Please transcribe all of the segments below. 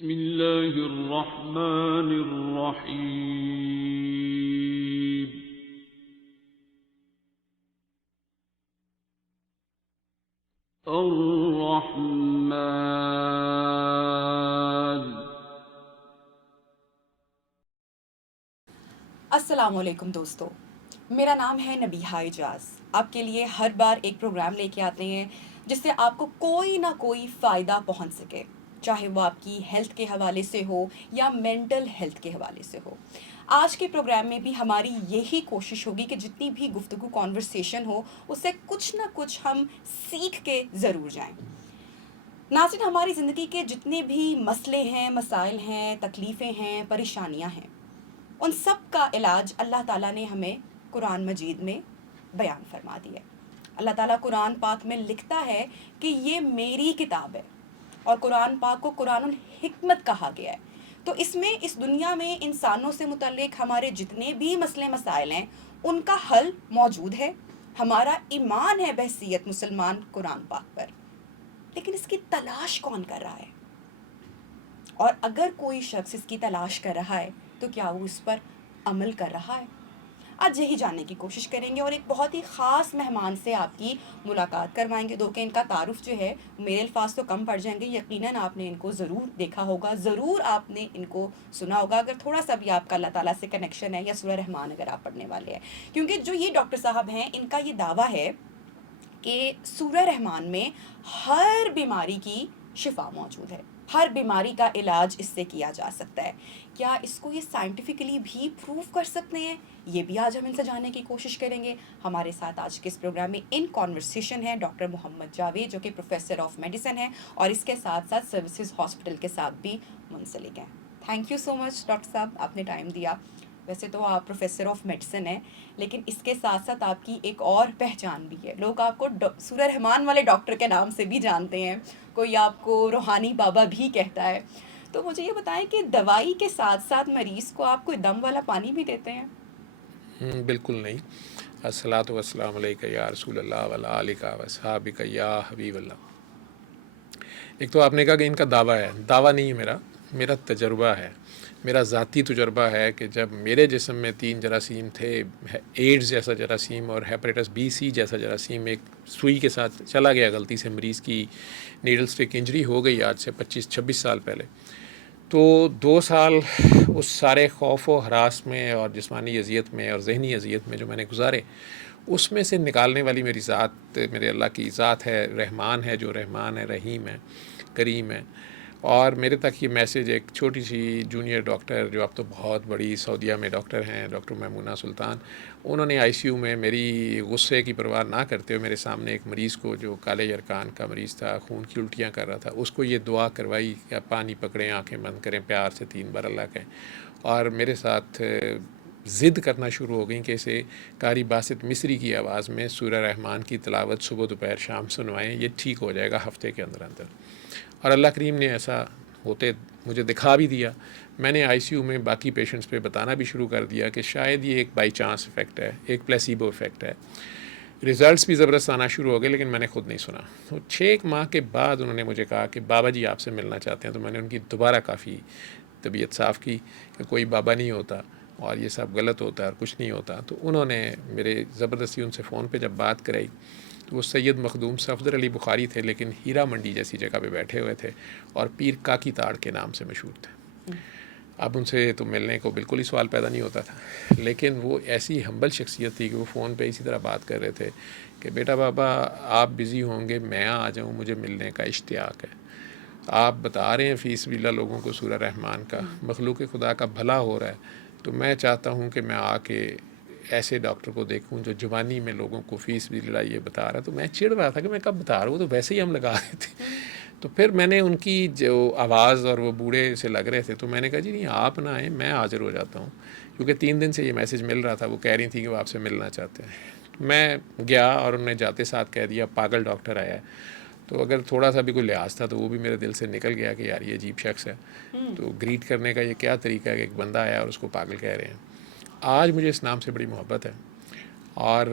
بسم اللہ الرحمن الرحیم الرحمن۔ السلام علیکم دوستو، میرا نام ہے نبیہہ اعجاز۔ آپ کے لیے ہر بار ایک پروگرام لے کے آتے ہیں جس سے آپ کو کوئی نہ کوئی فائدہ پہنچ سکے، چاہے وہ آپ کی ہیلتھ کے حوالے سے ہو یا مینٹل ہیلتھ کے حوالے سے ہو۔ آج کے پروگرام میں بھی ہماری یہی کوشش ہوگی کہ جتنی بھی گفتگو کنورسیشن ہو اس سے کچھ نہ کچھ ہم سیکھ کے ضرور جائیں۔ ناظرین، ہماری زندگی کے جتنے بھی مسئلے ہیں، مسائل ہیں، تکلیفیں ہیں، پریشانیاں ہیں، ان سب کا علاج اللہ تعالیٰ نے ہمیں قرآن مجید میں بیان فرما دیا ہے۔ اللہ تعالیٰ قرآن پاک میں لکھتا ہے کہ یہ میری کتاب ہے، اور قرآن پاک کو قرآن الحکمت کہا گیا ہے۔ تو اس میں، اس دنیا میں انسانوں سے متعلق ہمارے جتنے بھی مسئلے مسائل ہیں ان کا حل موجود ہے۔ ہمارا ایمان ہے بحیثیت مسلمان قرآن پاک پر، لیکن اس کی تلاش کون کر رہا ہے؟ اور اگر کوئی شخص اس کی تلاش کر رہا ہے تو کیا وہ اس پر عمل کر رہا ہے؟ آج یہی جاننے کی کوشش کریں گے، اور ایک بہت ہی خاص مہمان سے آپ کی ملاقات کروائیں گے، دو کہ ان کا تعارف جو ہے میرے الفاظ تو کم پڑ جائیں گے، یقیناً آپ نے ان کو ضرور دیکھا ہوگا، ضرور آپ نے ان کو سنا ہوگا، اگر تھوڑا سا بھی آپ کا اللہ تعالیٰ سے کنیکشن ہے، یا سورہ رحمان اگر آپ پڑھنے والے ہیں۔ کیونکہ جو یہ ڈاکٹر صاحب ہیں، ان کا یہ دعویٰ ہے کہ سورہ رحمان میں ہر بیماری کی شفا موجود ہے، ہر بیماری کا علاج اس سے کیا جا سکتا ہے۔ کیا اس کو یہ سائنٹیفکلی بھی پروف کر سکتے ہیں؟ یہ بھی آج ہم ان سے جاننے کی کوشش کریں گے۔ ہمارے ساتھ آج کے اس پروگرام میں ان کانورسیشن ہے ڈاکٹر محمد جاوید، جو کہ پروفیسر آف میڈیسن ہیں، اور اس کے ساتھ ساتھ سروسز ہاسپٹل کے ساتھ بھی منسلک ہیں۔ Thank you so much doctor صاحب، آپ نے ٹائم دیا۔ ویسے تو آپ پروفیسر آف میڈیسن ہیں، لیکن اس کے ساتھ ساتھ آپ کی ایک اور پہچان بھی ہے، لوگ آپ کو سورہ رحمان والے ڈاکٹر کے نام سے بھی جانتے ہیں، کوئی آپ کو روحانی بابا بھی کہتا ہے۔ تو مجھے یہ بتائیں کہ دوائی کے ساتھ ساتھ مریض کو آپ کوئی دم والا پانی بھی دیتے ہیں؟ بالکل نہیں۔ الصلاۃ والسلام علیک یا رسول اللہ وعلی آلک وصحابک یا حبیب اللہ۔ ایک تو آپ نے کہا کہ ان کا دعویٰ ہے، دعویٰ نہیں ہے میرا تجربہ ہے، میرا ذاتی تجربہ ہے کہ جب میرے جسم میں 3 جراثیم تھے، ایڈز جیسا جراثیم اور ہیپیٹائٹس بی سی جیسا جراثیم ایک سوئی کے ساتھ چلا گیا، غلطی سے مریض کی نیڈل سٹک انجری ہو گئی آج سے 25-26 سال پہلے۔ تو 2 سال اس سارے خوف و ہراس میں اور جسمانی اذیت میں اور ذہنی اذیت میں جو میں نے گزارے، اس میں سے نکالنے والی میری ذات، میرے اللہ کی ذات ہے، رحمان ہے، جو رحمان ہے، رحیم ہے، کریم ہے۔ اور میرے تک یہ میسیج ایک چھوٹی سی جونیئر ڈاکٹر جو اب تو بہت بڑی سعودیہ میں ڈاکٹر ہیں، ڈاکٹر میمونہ سلطان، انہوں نے آئی سی یو میں میری غصے کی پرواہ نہ کرتے ہوئے میرے سامنے ایک مریض کو، جو کالے یرکان کا مریض تھا، خون کی الٹیاں کر رہا تھا، اس کو یہ دعا کروائی کہ پانی پکڑیں، آنکھیں بند کریں، پیار سے 3 بار اللہ کہیں، اور میرے ساتھ ضد کرنا شروع ہو گئیں کہ اسے قاری باسط مصری کی آواز میں سورہ رحمان کی تلاوت صبح دوپہر شام سنوائیں، یہ ٹھیک ہو جائے گا ہفتے کے اندر اندر۔ اور اللہ کریم نے ایسا ہوتے مجھے دکھا بھی دیا۔ میں نے آئی سی یو میں باقی پیشنٹس پہ بتانا بھی شروع کر دیا کہ شاید یہ ایک بائی چانس افیکٹ ہے، ایک پلیسیبو افیکٹ ہے۔ ریزلٹس بھی زبردست آنا شروع ہو گئے، لیکن میں نے خود نہیں سنا۔ تو 6 ماہ کے بعد انہوں نے مجھے کہا کہ بابا جی آپ سے ملنا چاہتے ہیں۔ تو میں نے ان کی دوبارہ کافی طبیعت صاف کی کہ کوئی بابا نہیں ہوتا اور یہ سب غلط ہوتا ہے اور کچھ نہیں ہوتا۔ تو انہوں نے میرے زبردستی ان سے فون پہ جب بات کرائی، تو وہ سید مخدوم صفدر علی بخاری تھے، لیکن ہیرا منڈی جیسی جگہ پہ بیٹھے ہوئے تھے اور پیر کاکی تاڑ کے نام سے مشہور تھے۔ اب ان سے تو ملنے کو بالکل ہی سوال پیدا نہیں ہوتا تھا، لیکن وہ ایسی ہمبل شخصیت تھی کہ وہ فون پہ اسی طرح بات کر رہے تھے کہ بیٹا بابا آپ بزی ہوں گے، میں آ جاؤں، مجھے ملنے کا اشتیاق ہے۔ آپ بتا رہے ہیں فی سبیل اللہ لوگوں کو سورہ رحمان کا، مخلوق خدا کا بھلا ہو رہا ہے، تو میں چاہتا ہوں کہ میں آ کے ایسے ڈاکٹر کو دیکھوں جو زبانی میں لوگوں کو فی سبیل اللہ یہ بتا رہا ہے۔ تو میں چڑ رہا تھا کہ میں کب بتا رہا ہوں، تو ویسے ہی ہم لگا رہے تھے۔ تو پھر میں نے ان کی جو آواز اور وہ بوڑھے سے لگ رہے تھے، تو میں نے کہا جی نہیں آپ نہ آئیں، میں حاضر ہو جاتا ہوں، کیونکہ 3 دن سے یہ میسیج مل رہا تھا، وہ کہہ رہی تھی کہ وہ آپ سے ملنا چاہتے ہیں۔ میں گیا اور انہوں نے جاتے ساتھ کہہ دیا پاگل ڈاکٹر آیا ہے۔ تو اگر تھوڑا سا بھی کوئی لحاظ تھا تو وہ بھی میرے دل سے نکل گیا کہ یار یہ عجیب شخص ہے، تو گریٹ کرنے کا یہ کیا طریقہ ہے کہ ایک بندہ آیا اور اس کو پاگل کہہ رہے ہیں۔ آج مجھے اس نام سے بڑی محبت ہے۔ اور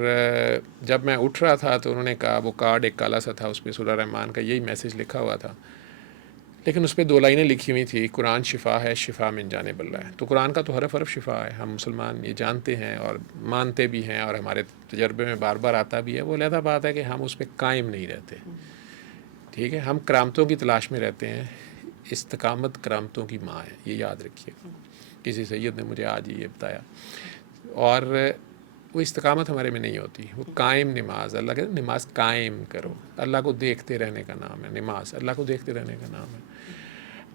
جب میں اٹھ رہا تھا تو انہوں نے کہا، وہ کارڈ ایک کالا سا تھا، اس پہ سورہ رحمان کا یہی میسیج لکھا ہوا تھا لیکن اس پہ 2 لائنیں لکھی ہوئی تھی، قرآن شفا ہے، شفا من جانب اللہ ہے. تو قرآن کا تو حرف حرف شفا ہے، ہم مسلمان یہ جانتے ہیں اور مانتے بھی ہیں، اور ہمارے تجربے میں بار بار آتا بھی ہے. وہ علیحدہ بات ہے کہ ہم اس پہ قائم نہیں رہتے. ٹھیک ہے، ہم کرامتوں کی تلاش میں رہتے ہیں. استقامت کرامتوں کی ماں ہے، یہ یاد رکھیے. کسی سید نے مجھے آج یہ بتایا. اور وہ استقامت ہمارے میں نہیں ہوتی. وہ قائم نماز، اللہ کہتے ہیں نماز قائم کرو. اللہ کو دیکھتے رہنے کا نام ہے نماز، اللہ کو دیکھتے رہنے کا نام ہے.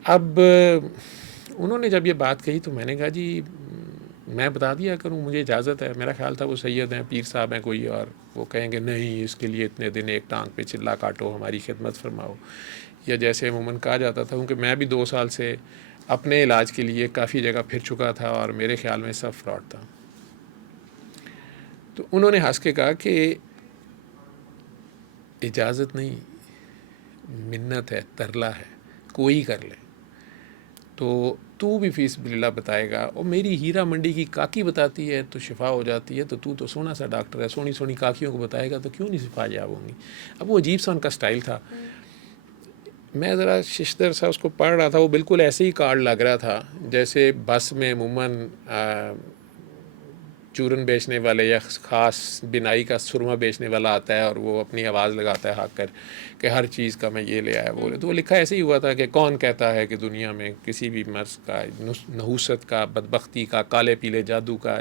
اب انہوں نے جب یہ بات کہی تو میں نے کہا جی میں بتا دیا کروں، مجھے اجازت ہے. میرا خیال تھا وہ سید ہیں، پیر صاحب ہیں کوئی، اور وہ کہیں گے نہیں اس کے لیے اتنے دن ایک ٹانگ پہ چلا کاٹو، ہماری خدمت فرماؤ. یا جیسے عموماً کہا جاتا تھا، کیونکہ میں بھی 2 سال سے اپنے علاج کے لیے کافی جگہ پھر چکا تھا اور میرے خیال میں سب فراڈ تھا. تو انہوں نے ہنس کے کہا کہ اجازت نہیں، منت ہے، ترلا ہے، کوئی کر لے. تو بھی فیس باللہ بتائے گا، اور میری ہیرا منڈی کی کاکی بتاتی ہے تو شفا ہو جاتی ہے، تو سونا سا ڈاکٹر ہے، سونی سونی کاکیوں کو بتائے گا تو کیوں نہیں شفا یاب ہوں گی. اب وہ عجیب سا ان کا سٹائل تھا. میں ذرا ششتر سا اس کو پڑھ رہا تھا. وہ بالکل ایسے ہی کارڈ لگ رہا تھا جیسے بس میں عموماً چورن بیچنے والے یا خاص بنائی کا سرما بیچنے والا آتا ہے اور وہ اپنی آواز لگاتا ہے ہاک کر کہ ہر چیز کا میں یہ لے آیا وہ لے. تو وہ لکھا ایسے ہی ہوا تھا کہ کون کہتا ہے کہ دنیا میں کسی بھی مرض کا، نحوست کا، بدبختی کا، کالے پیلے جادو کا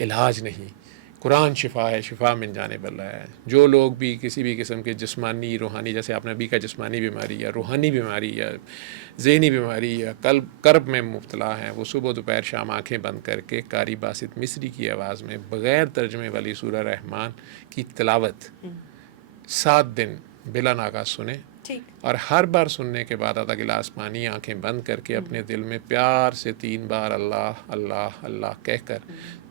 علاج نہیں. قرآن شفا ہے، شفا من جانب اللہ ہے. جو لوگ بھی کسی بھی قسم کے جسمانی روحانی، جیسے آپ نے ابھی کا جسمانی بیماری یا روحانی بیماری یا ذہنی بیماری یا کرب میں مبتلا ہیں، وہ صبح دوپہر شام آنکھیں بند کر کے قاری باسط مصری کی آواز میں بغیر ترجمے والی سورہ رحمان کی تلاوت 7 دن بلا ناغہ سنیں. اور ہر بار سننے کے بعد آدھا گلاس پانی آنکھیں بند کر کے اپنے دل میں پیار سے 3 بار اللہ اللہ اللہ کہہ کر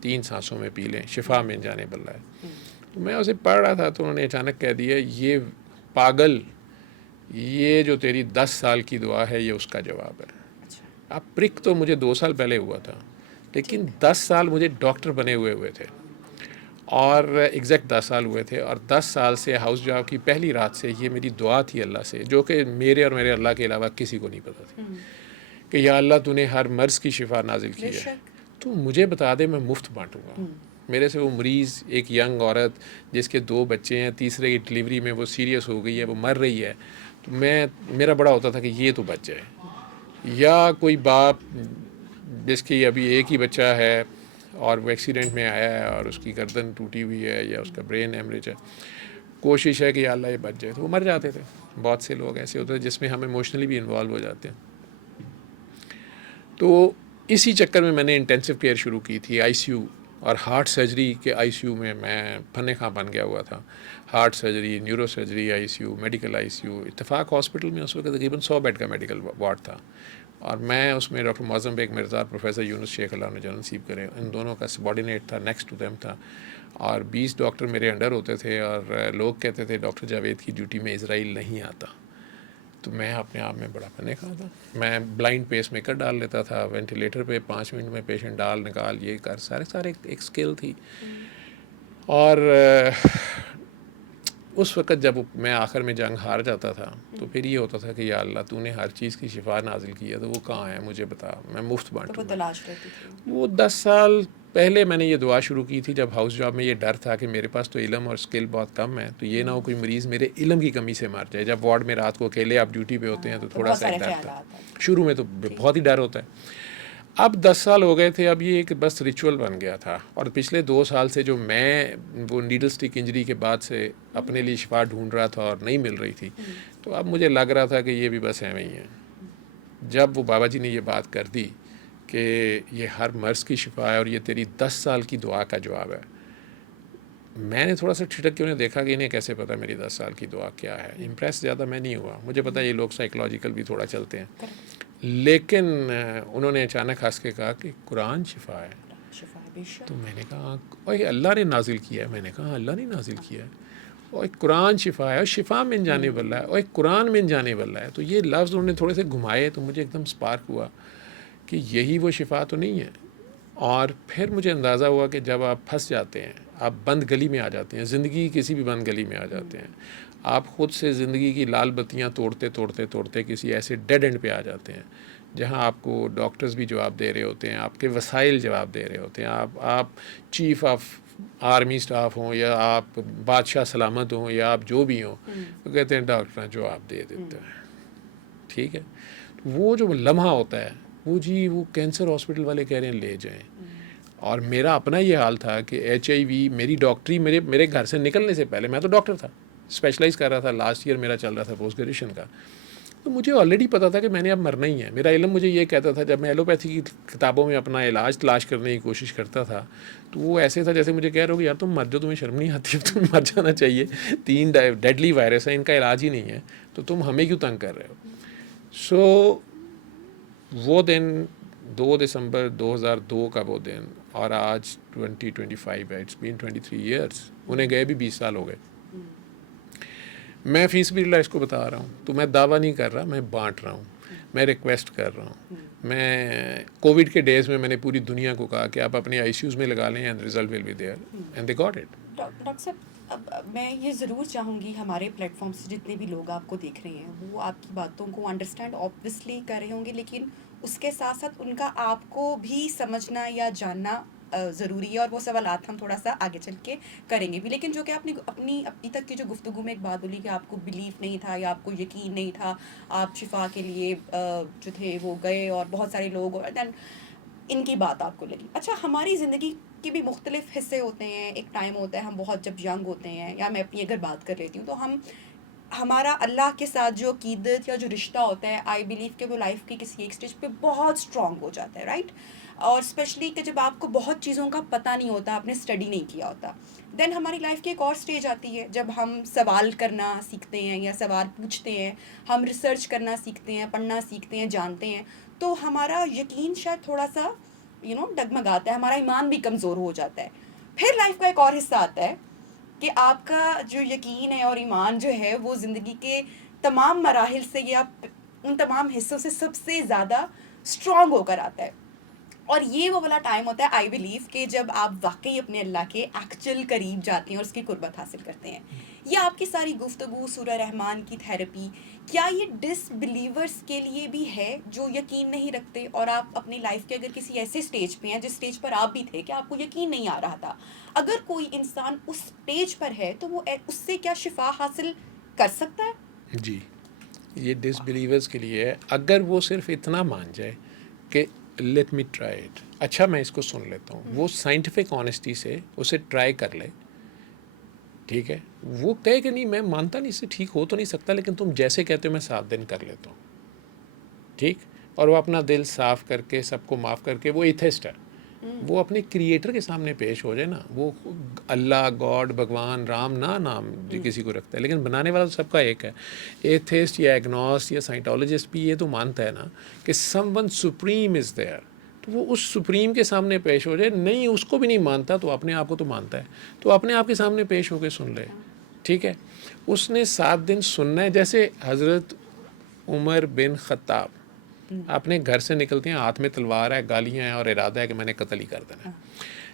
3 سانسوں میں پی لیں. شفا من جانب اللہ ہے. تو میں اسے پڑھ رہا تھا تو انہوں نے اچانک کہہ دیا یہ پاگل، یہ جو تیری 10 سال کی دعا ہے یہ اس کا جواب ہے. اب پرک تو مجھے 2 سال پہلے ہوا تھا، لیکن 10 سال مجھے ڈاکٹر بنے ہوئے تھے، اور ایگزیکٹ 10 سال ہوئے تھے. اور 10 سال سے ہاؤس جاب کی پہلی رات سے یہ میری دعا تھی اللہ سے، جو کہ میرے اور میرے اللہ کے علاوہ کسی کو نہیں پتہ تھی، کہ یا اللہ تو نے ہر مرض کی شفا نازل کی ہے، تو مجھے بتا دے، میں مفت بانٹوں گا. میرے سے وہ مریض ایک ینگ عورت جس کے 2 بچے ہیں، تیسرے کی ڈلیوری میں وہ سیریس ہو گئی ہے، وہ مر رہی ہے، تو میرا بڑا ہوتا تھا کہ یہ تو بچ جائے. یا کوئی باپ جس کی ابھی ایک ہی بچہ ہے اور وہ ایکسیڈنٹ میں آیا ہے اور اس کی گردن ٹوٹی ہوئی ہے یا اس کا برین ہیمریج ہے، کوشش ہے کہ یا اللہ یہ بچ جائے. تو وہ مر جاتے تھے. بہت سے لوگ ایسے ہوتے ہیں جس میں ہم ایموشنلی بھی انوالو ہو جاتے ہیں. تو اسی چکر میں نے انٹینسو کیئر شروع کی تھی، آئی سی یو اور ہارٹ سرجری کے آئی سی یو میں فن خواں بن گیا ہوا تھا. Heart surgery, neuro surgery I C U, medical I C U. Ittefaq hospital میں اس وقت تقریباً 100 بیڈ کا میڈیکل وارڈ تھا، اور میں اس میں ڈاکٹر معظم بیگ مرزا، پروفیسر یونس شیخ، اللہ نے جان نصیب کرے، ان دونوں کا سبارڈینیٹ تھا، نیکسٹ ٹو دیم تھا. اور 20 ڈاکٹر میرے انڈر ہوتے تھے، اور لوگ کہتے تھے ڈاکٹر جاوید کی ڈیوٹی میں اسرائیل نہیں آتا. تو میں اپنے آپ میں بڑا پنے کھا تھا. میں بلائنڈ پیس میکر ڈال لیتا تھا، وینٹیلیٹر پہ 5 منٹ میں پیشنٹ ڈال نکال، یہ کر، سارے ایک سکل تھی. اور اس وقت جب میں آخر میں جنگ ہار جاتا تھا تو پھر یہ ہوتا تھا کہ یا اللہ تو نے ہر چیز کی شفا نازل کی ہے، تو وہ کہاں ہے مجھے بتا، میں مفت بانٹوں گا. وہ 10 سال پہلے میں نے یہ دعا شروع کی تھی جب ہاؤس جاب میں یہ ڈر تھا کہ میرے پاس تو علم اور اسکل بہت کم ہے، تو یہ نہ ہو کوئی مریض میرے علم کی کمی سے مر جائے. جب وارڈ میں رات کو اکیلے آپ ڈیوٹی پہ ہوتے ہیں تو تھوڑا سا ڈر تھا شروع میں، تو بہت ہی ڈر ہوتا ہے. اب 10 سال ہو گئے تھے، اب یہ ایک بس ریچول بن گیا تھا. اور پچھلے 2 سال سے جو میں وہ نیڈل سٹک انجری کے بعد سے اپنے لیے شفا ڈھونڈ رہا تھا اور نہیں مل رہی تھی، تو اب مجھے لگ رہا تھا کہ یہ بھی بس ایویں ہی ہے. جب وہ بابا جی نے یہ بات کر دی کہ یہ ہر مرض کی شفا ہے اور یہ تیری 10 سال کی دعا کا جواب ہے، میں نے تھوڑا سا ٹھٹک کے انہیں دیکھا کہ انہیں کیسے پتا میری 10 سال کی دعا کیا ہے. امپریس زیادہ میں نہیں ہوا، مجھے پتا یہ لوگ سائیکولوجیکل بھی تھوڑا چلتے ہیں. لیکن انہوں نے اچانک ہنس کے کہا کہ قرآن شفا ہے. تو میں نے کہا اوہ اللہ نے نازل کیا ہے. میں نے کہا اللہ نے نازل کیا ہے، اور قرآن شفا ہے، اور شفا من جانب اللہ ہے، اور قرآن من جانب اللہ ہے. تو یہ لفظ انہوں نے تھوڑے سے گھمائے تو مجھے ایک دم سپارک ہوا کہ یہی وہ شفا تو نہیں ہے. اور پھر مجھے اندازہ ہوا کہ جب آپ پھنس جاتے ہیں، آپ بند گلی میں آ جاتے ہیں، زندگی کسی بھی بند گلی میں آ جاتے ہیں، آپ خود سے زندگی کی لال بتیاں توڑتے توڑتے توڑتے کسی ایسے ڈیڈ اینڈ پہ آ جاتے ہیں جہاں آپ کو ڈاکٹرز بھی جواب دے رہے ہوتے ہیں, آپ کے وسائل جواب دے رہے ہوتے ہیں, آپ چیف آف آرمی اسٹاف ہوں یا آپ بادشاہ سلامت ہوں یا آپ جو بھی ہوں, وہ کہتے ہیں ڈاکٹر جواب دے دیتے ہیں. ٹھیک ہے, وہ جو لمحہ ہوتا ہے وہ جی وہ کینسر ہاسپٹل والے کہہ رہے ہیں لے جائیں. اور میرا اپنا یہ حال تھا کہ HIV میری ڈاکٹری میرے گھر سے نکلنے سے پہلے, میں تو ڈاکٹر تھا, اسپیشلائز کر رہا تھا, لاسٹ ایئر میرا چل رہا تھا پوسٹ گریجویشن کا, تو مجھے آلریڈی پتا تھا کہ میں نے اب مرنا ہی ہے. میرا علم مجھے یہ کہتا تھا, جب میں ایلوپیتھی کی کتابوں میں اپنا علاج تلاش کرنے کی کوشش کرتا تھا تو وہ ایسے تھا جیسے مجھے کہہ رہے ہو کہ یار تم مر جاؤ, تمہیں شرم نہیں آتی, اب تمہیں مر جانا چاہیے, 3 ڈیڈلی وائرس ہیں, ان کا علاج ہی نہیں ہے, تو تم ہمیں کیوں تنگ کر رہے ہو. سو وہ دن 2 دسمبر 2002 کا وہ دن, اور آج 2025 ہے, اٹس بین 23 ایئرس, انہیں گئے بھی 20 سال ہو گئے. میں فی سبیل اللہ اس کو بتا رہا ہوں, تو میں دعویٰ نہیں کر رہا, میں بانٹ رہا ہوں, میں ریکویسٹ کر رہا ہوں. میں کووڈ کے ڈیز میں نے پوری دنیا کو کہا کہ آپ اپنے ICUs میں لگا لیں and result will be there, and they got it. Doctor صاحب, اب میں یہ ضرور چاہوں گی ہمارے پلیٹ فارم سے جتنے بھی لوگ آپ کو دیکھ رہے ہیں وہ آپ کی باتوں کو انڈرسٹینڈ آبویسلی کر رہے ہوں گے, لیکن اس کے ساتھ ساتھ ان کا آپ کو بھی سمجھنا یا جاننا ضروری ہے, اور وہ سوالات ہم تھوڑا سا آگے چل کے کریں گے بھی. لیکن جو کہ آپ نے اپنی ابھی تک کی جو گفتگو میں ایک بات بولی کہ آپ کو بلیف نہیں تھا یا آپ کو یقین نہیں تھا, آپ شفا کے لیے جو تھے وہ گئے, اور بہت سارے لوگ دین ان کی بات آپ کو لگی. اچھا, ہماری زندگی کے بھی مختلف حصے ہوتے ہیں. ایک ٹائم ہوتا ہے ہم بہت جب ینگ ہوتے ہیں, یا میں اپنی اگر بات کر لیتی ہوں تو ہمارا اللہ کے ساتھ جو عقیدت یا جو رشتہ ہوتا ہے, آئی بلیو کہ وہ لائف کی کسی ایک سٹیج پہ بہت اسٹرانگ ہو جاتا ہے, رائٹ. اور اسپیشلی کہ جب آپ کو بہت چیزوں کا پتہ نہیں ہوتا, آپ نے اسٹڈی نہیں کیا ہوتا, دین ہماری لائف کی ایک اور سٹیج آتی ہے جب ہم سوال کرنا سیکھتے ہیں یا سوال پوچھتے ہیں, ہم ریسرچ کرنا سیکھتے ہیں, پڑھنا سیکھتے ہیں, جانتے ہیں, تو ہمارا یقین شاید تھوڑا سا ڈگمگاتا ہے, ہمارا ایمان بھی کمزور ہو جاتا ہے. پھر لائف کا ایک اور حصہ آتا ہے کہ آپ کا جو یقین ہے اور ایمان جو ہے وہ زندگی کے تمام مراحل سے یا ان تمام حصوں سے سب سے زیادہ اسٹرانگ ہو کر آتا ہے. اور یہ وہ والا ٹائم ہوتا ہے آئی بلیو کہ جب آپ واقعی اپنے اللہ کے ایکچوئل قریب جاتے ہیں اور اس کی قربت حاصل کرتے ہیں. یہ آپ کی ساری گفتگو سورہ رحمان کی تھیراپی, کیا یہ ڈس بلیورس کے لیے بھی ہے جو یقین نہیں رکھتے, اور آپ اپنی لائف کے اگر کسی ایسے سٹیج پہ ہیں جس سٹیج پر آپ بھی تھے کہ آپ کو یقین نہیں آ رہا تھا, اگر کوئی انسان اس سٹیج پر ہے تو وہ اس سے کیا شفا حاصل کر سکتا ہے؟ جی, یہ ڈس بلیورس کے لیے ہے, اگر وہ صرف اتنا مان جائے کہ لیٹ می ٹرائی اٹ, اچھا میں اس کو سن لیتا ہوں, وہ سائنٹیفک آنیسٹی سے اسے ٹرائی کر لے, ٹھیک ہے, وہ کہے کہ نہیں میں مانتا نہیں, اس سے ٹھیک ہو تو نہیں سکتا, لیکن تم جیسے کہتے ہو میں 7 دن کر لیتا ہوں, ٹھیک, اور وہ اپنا دل صاف کر کے سب کو معاف کر کے, وہ ایتھسٹ ہے, وہ اپنے کریٹر کے سامنے پیش ہو جائے نا, وہ اللہ, گاڈ, بھگوان, رام نہ نام کسی کو رکھتا ہے, لیکن بنانے والا سب کا ایک ہے. ایتھسٹ یا ایگنوسٹ یا سائنٹولوجسٹ بھی یہ تو مانتا ہے نا کہ some one supreme is there, تو وہ اس سپریم کے سامنے پیش ہو جائے. نہیں اس کو بھی نہیں مانتا تو اپنے آپ کو تو مانتا ہے, تو اپنے آپ کے سامنے پیش ہو کے سن لے, ٹھیک ہے. اس نے 7 دن سننا ہے. جیسے حضرت عمر بن خطاب اپنے گھر سے نکلتے ہیں, ہاتھ میں تلوار ہے, گالیاں ہیں اور ارادہ ہے کہ میں نے قتل ہی کر دینا ہے,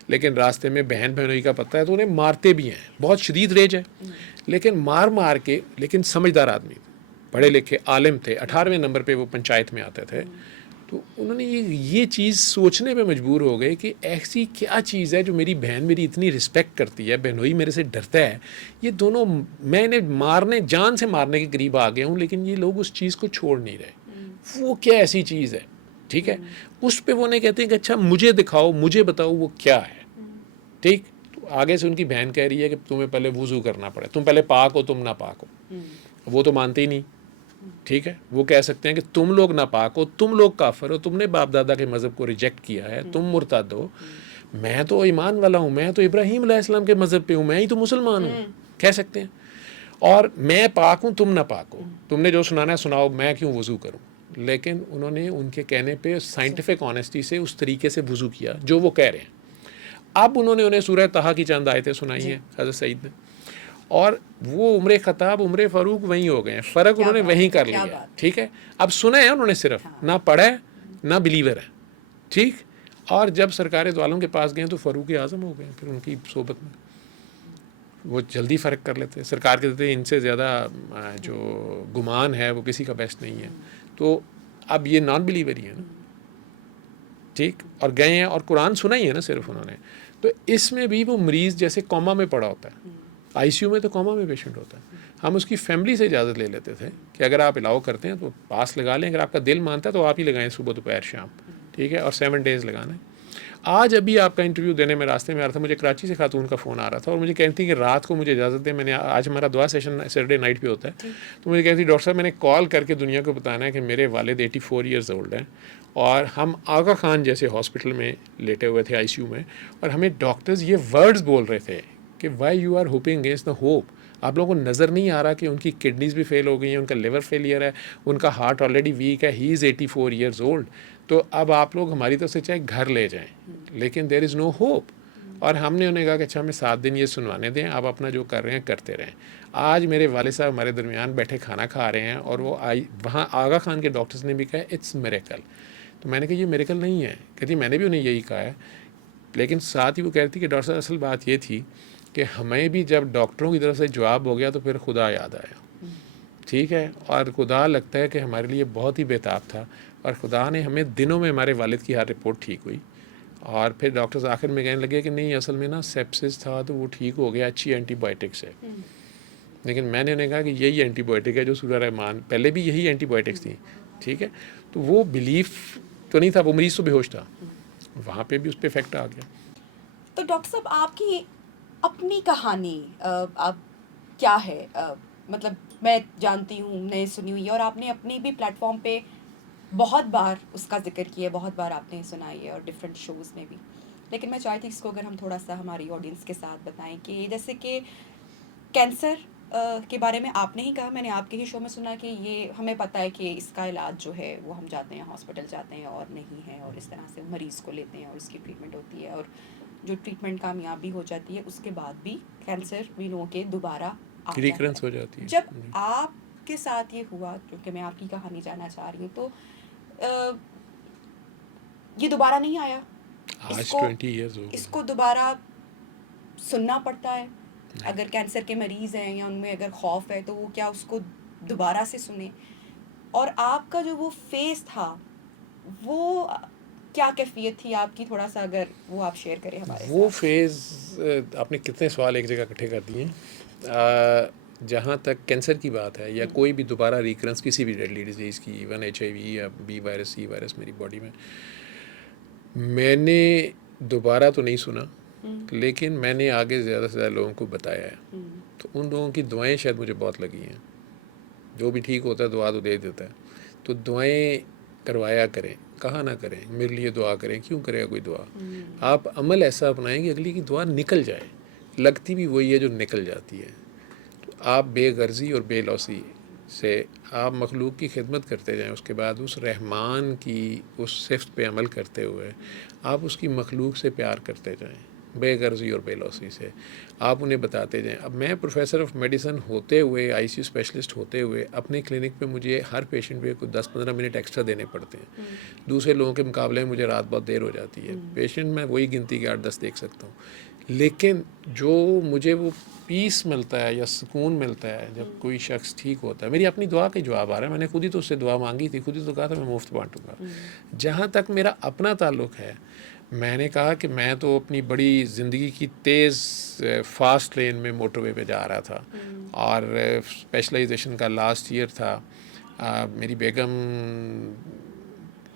لیکن راستے میں بہن بہنوئی کا پتہ ہے تو انہیں مارتے بھی ہیں, بہت شدید ریج ہے, لیکن مار کے, لیکن سمجھدار آدمی, پڑھے لکھے عالم تھے, 18ویں نمبر پہ وہ پنچایت میں آتے تھے, تو انہوں نے یہ چیز سوچنے پہ مجبور ہو گئے کہ ایسی کیا چیز ہے جو میری بہن میری اتنی رسپیکٹ کرتی ہے, بہنوئی میرے سے ڈرتا ہے, یہ دونوں میں انہیں جان سے مارنے کے قریب آ گیا ہوں, لیکن یہ لوگ اس چیز کو چھوڑ نہیں رہے. وہ کیا ایسی چیز ہے, ٹھیک ہے, اس پہ وہ نہیں کہتے ہیں کہ اچھا مجھے دکھاؤ, مجھے بتاؤ وہ کیا ہے, ٹھیک. تو آگے سے ان کی بہن کہہ رہی ہے کہ تمہیں پہلے وضو کرنا پڑے, تم پہلے پاک ہو, تم نہ پاک ہو. وہ تو مانتے ہی نہیں, ٹھیک ہے. وہ کہہ سکتے ہیں کہ تم لوگ ناپاک ہو, تم لوگ کافر ہو, تم نے باپ دادا کے مذہب کو ریجیکٹ کیا ہے, تم مرتد ہو, میں تو ایمان والا ہوں, میں تو ابراہیم علیہ السلام کے مذہب پہ ہوں, میں ہی تو مسلمان ہوں, کہہ سکتے ہیں. اور میں پاک ہوں, تم نہ پاک ہو, تم نے جو سنانا ہے سناؤ, میں کیوں وضو کروں. لیکن انہوں نے ان کے کہنے پہ سائنٹیفک آنیسٹی سے اس طریقے سے وضو کیا جو وہ کہہ رہے ہیں. اب انہوں نے انہیں سورہ طٰہٰ کی چند آیتیں سنائی ہیں حضرت سعید نے, اور وہ عمر خطاب عمر فاروق وہیں ہو گئے ہیں, فرق انہوں نے وہیں کر لیا, ٹھیک ہے. اب سنا ہے انہوں نے, صرف نہ پڑھا ہے نہ بلیور ہے, ٹھیک. اور جب سرکار دو عالم کے پاس گئے تو فاروق اعظم ہو گئے پھر ان کی صحبت میں. وہ جلدی فرق کر لیتے. سرکار کہتے ہیں ان سے زیادہ جو گمان ہے وہ کسی کا بیسٹ نہیں ہے. تو اب یہ نان بلیور ہی ہے نا, ٹھیک, اور گئے ہیں اور قرآن سنا ہی ہے نا صرف انہوں نے. تو اس میں بھی وہ مریض جیسے کوما میں پڑا ہوتا ہے, آئی سی یو میں تو کوما میں پیشنٹ ہوتا ہے. ہم اس کی فیملی سے اجازت لے لیتے تھے کہ اگر آپ الاؤ کرتے ہیں تو پاس لگا لیں, اگر آپ کا دل مانتا ہے تو آپ ہی لگائیں صبح دوپہر شام, ٹھیک ہے, اور 7 days لگانا ہے. آج ابھی آپ کا انٹرویو دینے میں راستے میں آ رہا تھا, مجھے کراچی سے خاتون کا فون آ رہا تھا اور مجھے کہتی کہ رات کو مجھے اجازت دیں. میں نے آج ہمارا دعا سیشن سیٹرڈے نائٹ پہ ہوتا ہے, تو مجھے کہتی ڈاکٹر صاحب میں نے کال کر کے دنیا کو بتانا ہے کہ میرے والد 84 ایئرز اولڈ ہیں اور ہم آغا خان جیسے ہاسپٹل میں لیٹے ہوئے تھے آئی سی یو میں, اور ہمیں ڈاکٹرز یہ ورڈز بول رہے تھے کہ why you are hoping against the hope. آپ لوگوں کو نظر نہیں آ رہا کہ ان کی کڈنیز بھی فیل ہو گئی ہیں, ان کا لیور فیلئر ہے, ان کا ہارٹ آلریڈی ویک ہے, ہی از 84 ایئرز اولڈ. تو اب آپ لوگ ہماری طرف سے چاہے گھر لے جائیں لیکن دیر از نو ہوپ. اور ہم نے انہیں کہا کہ اچھا ہمیں 7 دن یہ سنوانے دیں, آپ اپنا جو کر رہے ہیں کرتے رہیں. آج میرے والد صاحب ہمارے درمیان بیٹھے کھانا کھا رہے ہیں اور وہ وہاں آغا خان کے ڈاکٹرز نے بھی کہا اٹس میریکل. تو میں نے کہا یہ میریکل نہیں ہے. کہتی میں نے بھی انہیں یہی کہا ہے, لیکن ساتھ ہی وہ کہتی کہ ڈاکٹر صاحب اصل بات یہ تھی کہ ہمیں بھی جب ڈاکٹروں کی طرف سے جواب ہو گیا تو پھر خدا یاد آیا, ٹھیک ہے, اور خدا لگتا ہے کہ ہمارے لیے بہت ہی بےتاب تھا, اور خدا نے ہمیں دنوں میں ہمارے والد کی ہر رپورٹ ٹھیک ہوئی. اور پھر ڈاکٹرز آخر میں کہنے لگے کہ نہیں اصل میں نا سیپسس تھا تو وہ ٹھیک ہو گیا, اچھی اینٹی بائیوٹکس ہے. لیکن میں نے انہیں کہا کہ یہی اینٹی بائیوٹک ہے جو سورہ رحمان, پہلے بھی یہی اینٹی بائیوٹکس تھیں, ٹھیک ہے. تو وہ بلیف تو نہیں تھا, وہ مریض تو بے ہوش تھا, وہاں پہ بھی اس پہ افیکٹ آ گیا. تو ڈاکٹر صاحب آپ کی اپنی کہانی آپ کیا ہے؟ مطلب میں جانتی ہوں, میں سنی ہوئی ہے, اور آپ نے اپنی بھی پلیٹ فارم پہ بہت بار اس کا ذکر کیا ہے, بہت بار آپ نے سنائی ہے اور ڈفرینٹ شوز میں بھی. لیکن میں چاہتی ہوں اس کو اگر ہم تھوڑا سا ہماری آڈینس کے ساتھ بتائیں کہ جیسے کہ کینسر کے بارے میں آپ نے ہی کہا, میں نے آپ کے ہی شو میں سنا کہ یہ ہمیں پتہ ہے کہ اس کا علاج جو ہے وہ ہم جاتے ہیں ہاسپٹل جاتے ہیں اور نہیں ہے, اور اس طرح سے مریض کو لیتے ہیں اور اس کی ٹریٹمنٹ ہوتی ہے, اور جو ٹریٹمنٹ کامیاب بھی ہو جاتی ہے اس کے بعد بھی کینسر بھی لوگوں کے دوبارہ آ جاتا ریکرنس ہو ہے. جاتی ہے. جب آپ کے ساتھ یہ ہوا, کیونکہ میں آپ کی کہانی جاننا چاہ رہی ہوں, تو یہ دوبارہ نہیں آیا, آج 20 ایئرز ہو اس گئے. کو دوبارہ سننا پڑتا ہے اگر کینسر کے مریض ہیں یا ان میں اگر خوف ہے تو وہ کیا اس کو دوبارہ سے سنیں؟ اور آپ کا جو وہ فیس تھا وہ کیا کیفیت تھی آپ کی, تھوڑا سا اگر وہ آپ شیئر کریں ہمارے ساتھ. وہ فیز, آپ نے کتنے سوال ایک جگہ اکٹھے کر دیے. جہاں تک کینسر کی بات ہے یا کوئی بھی دوبارہ ریکرنس کسی بھی ڈیڈلی ڈیزیز کی, ایون HIV یا بی وائرس سی وائرس میری باڈی میں نے دوبارہ تو نہیں سنا, لیکن میں نے آگے زیادہ سے زیادہ لوگوں کو بتایا ہے. تو ان لوگوں کی دعائیں شاید مجھے بہت لگی ہیں. جو بھی ٹھیک ہوتا ہے دعا تو دے دیتا ہے, تو دعائیں کروایا کریں, کہا نہ کریں میرے لیے دعا کریں, کیوں کرے گا کوئی دعا. آپ عمل ایسا اپنائیں کہ اگلی کی دعا نکل جائے, لگتی بھی وہی ہے جو نکل جاتی ہے. تو آپ بے غرضی اور بے لوثی سے آپ مخلوق کی خدمت کرتے جائیں, اس کے بعد اس رحمان کی اس صفت پہ عمل کرتے ہوئے آپ اس کی مخلوق سے پیار کرتے جائیں, بے غرضی اور بے لوثی سے آپ انہیں بتاتے جائیں. اب میں پروفیسر آف میڈیسن ہوتے ہوئے, آئی سی یو اسپیشلسٹ ہوتے ہوئے, اپنے کلینک پہ مجھے ہر پیشنٹ پہ کچھ 10-15 منٹ ایکسٹرا دینے پڑتے ہیں. دوسرے لوگوں کے مقابلے میں مجھے رات بہت دیر ہو جاتی ہے. پیشنٹ میں وہی گنتی کے 8-10 دیکھ سکتا ہوں, لیکن جو مجھے وہ پیس ملتا ہے یا سکون ملتا ہے جب کوئی شخص ٹھیک ہوتا ہے, میری اپنی دعا کا جواب آ رہا ہے. میں نے خود ہی تو اس سے دعا مانگی تھی, خود ہی تو کہا تھا میں مفت بانٹوں گا. جہاں تک میرا اپنا تعلق ہے, میں نے کہا کہ میں تو اپنی بڑی زندگی کی تیز فاسٹ لین میں موٹر وے پہ جا رہا تھا, اور اسپیشلائزیشن کا لاسٹ ایئر تھا. میری بیگم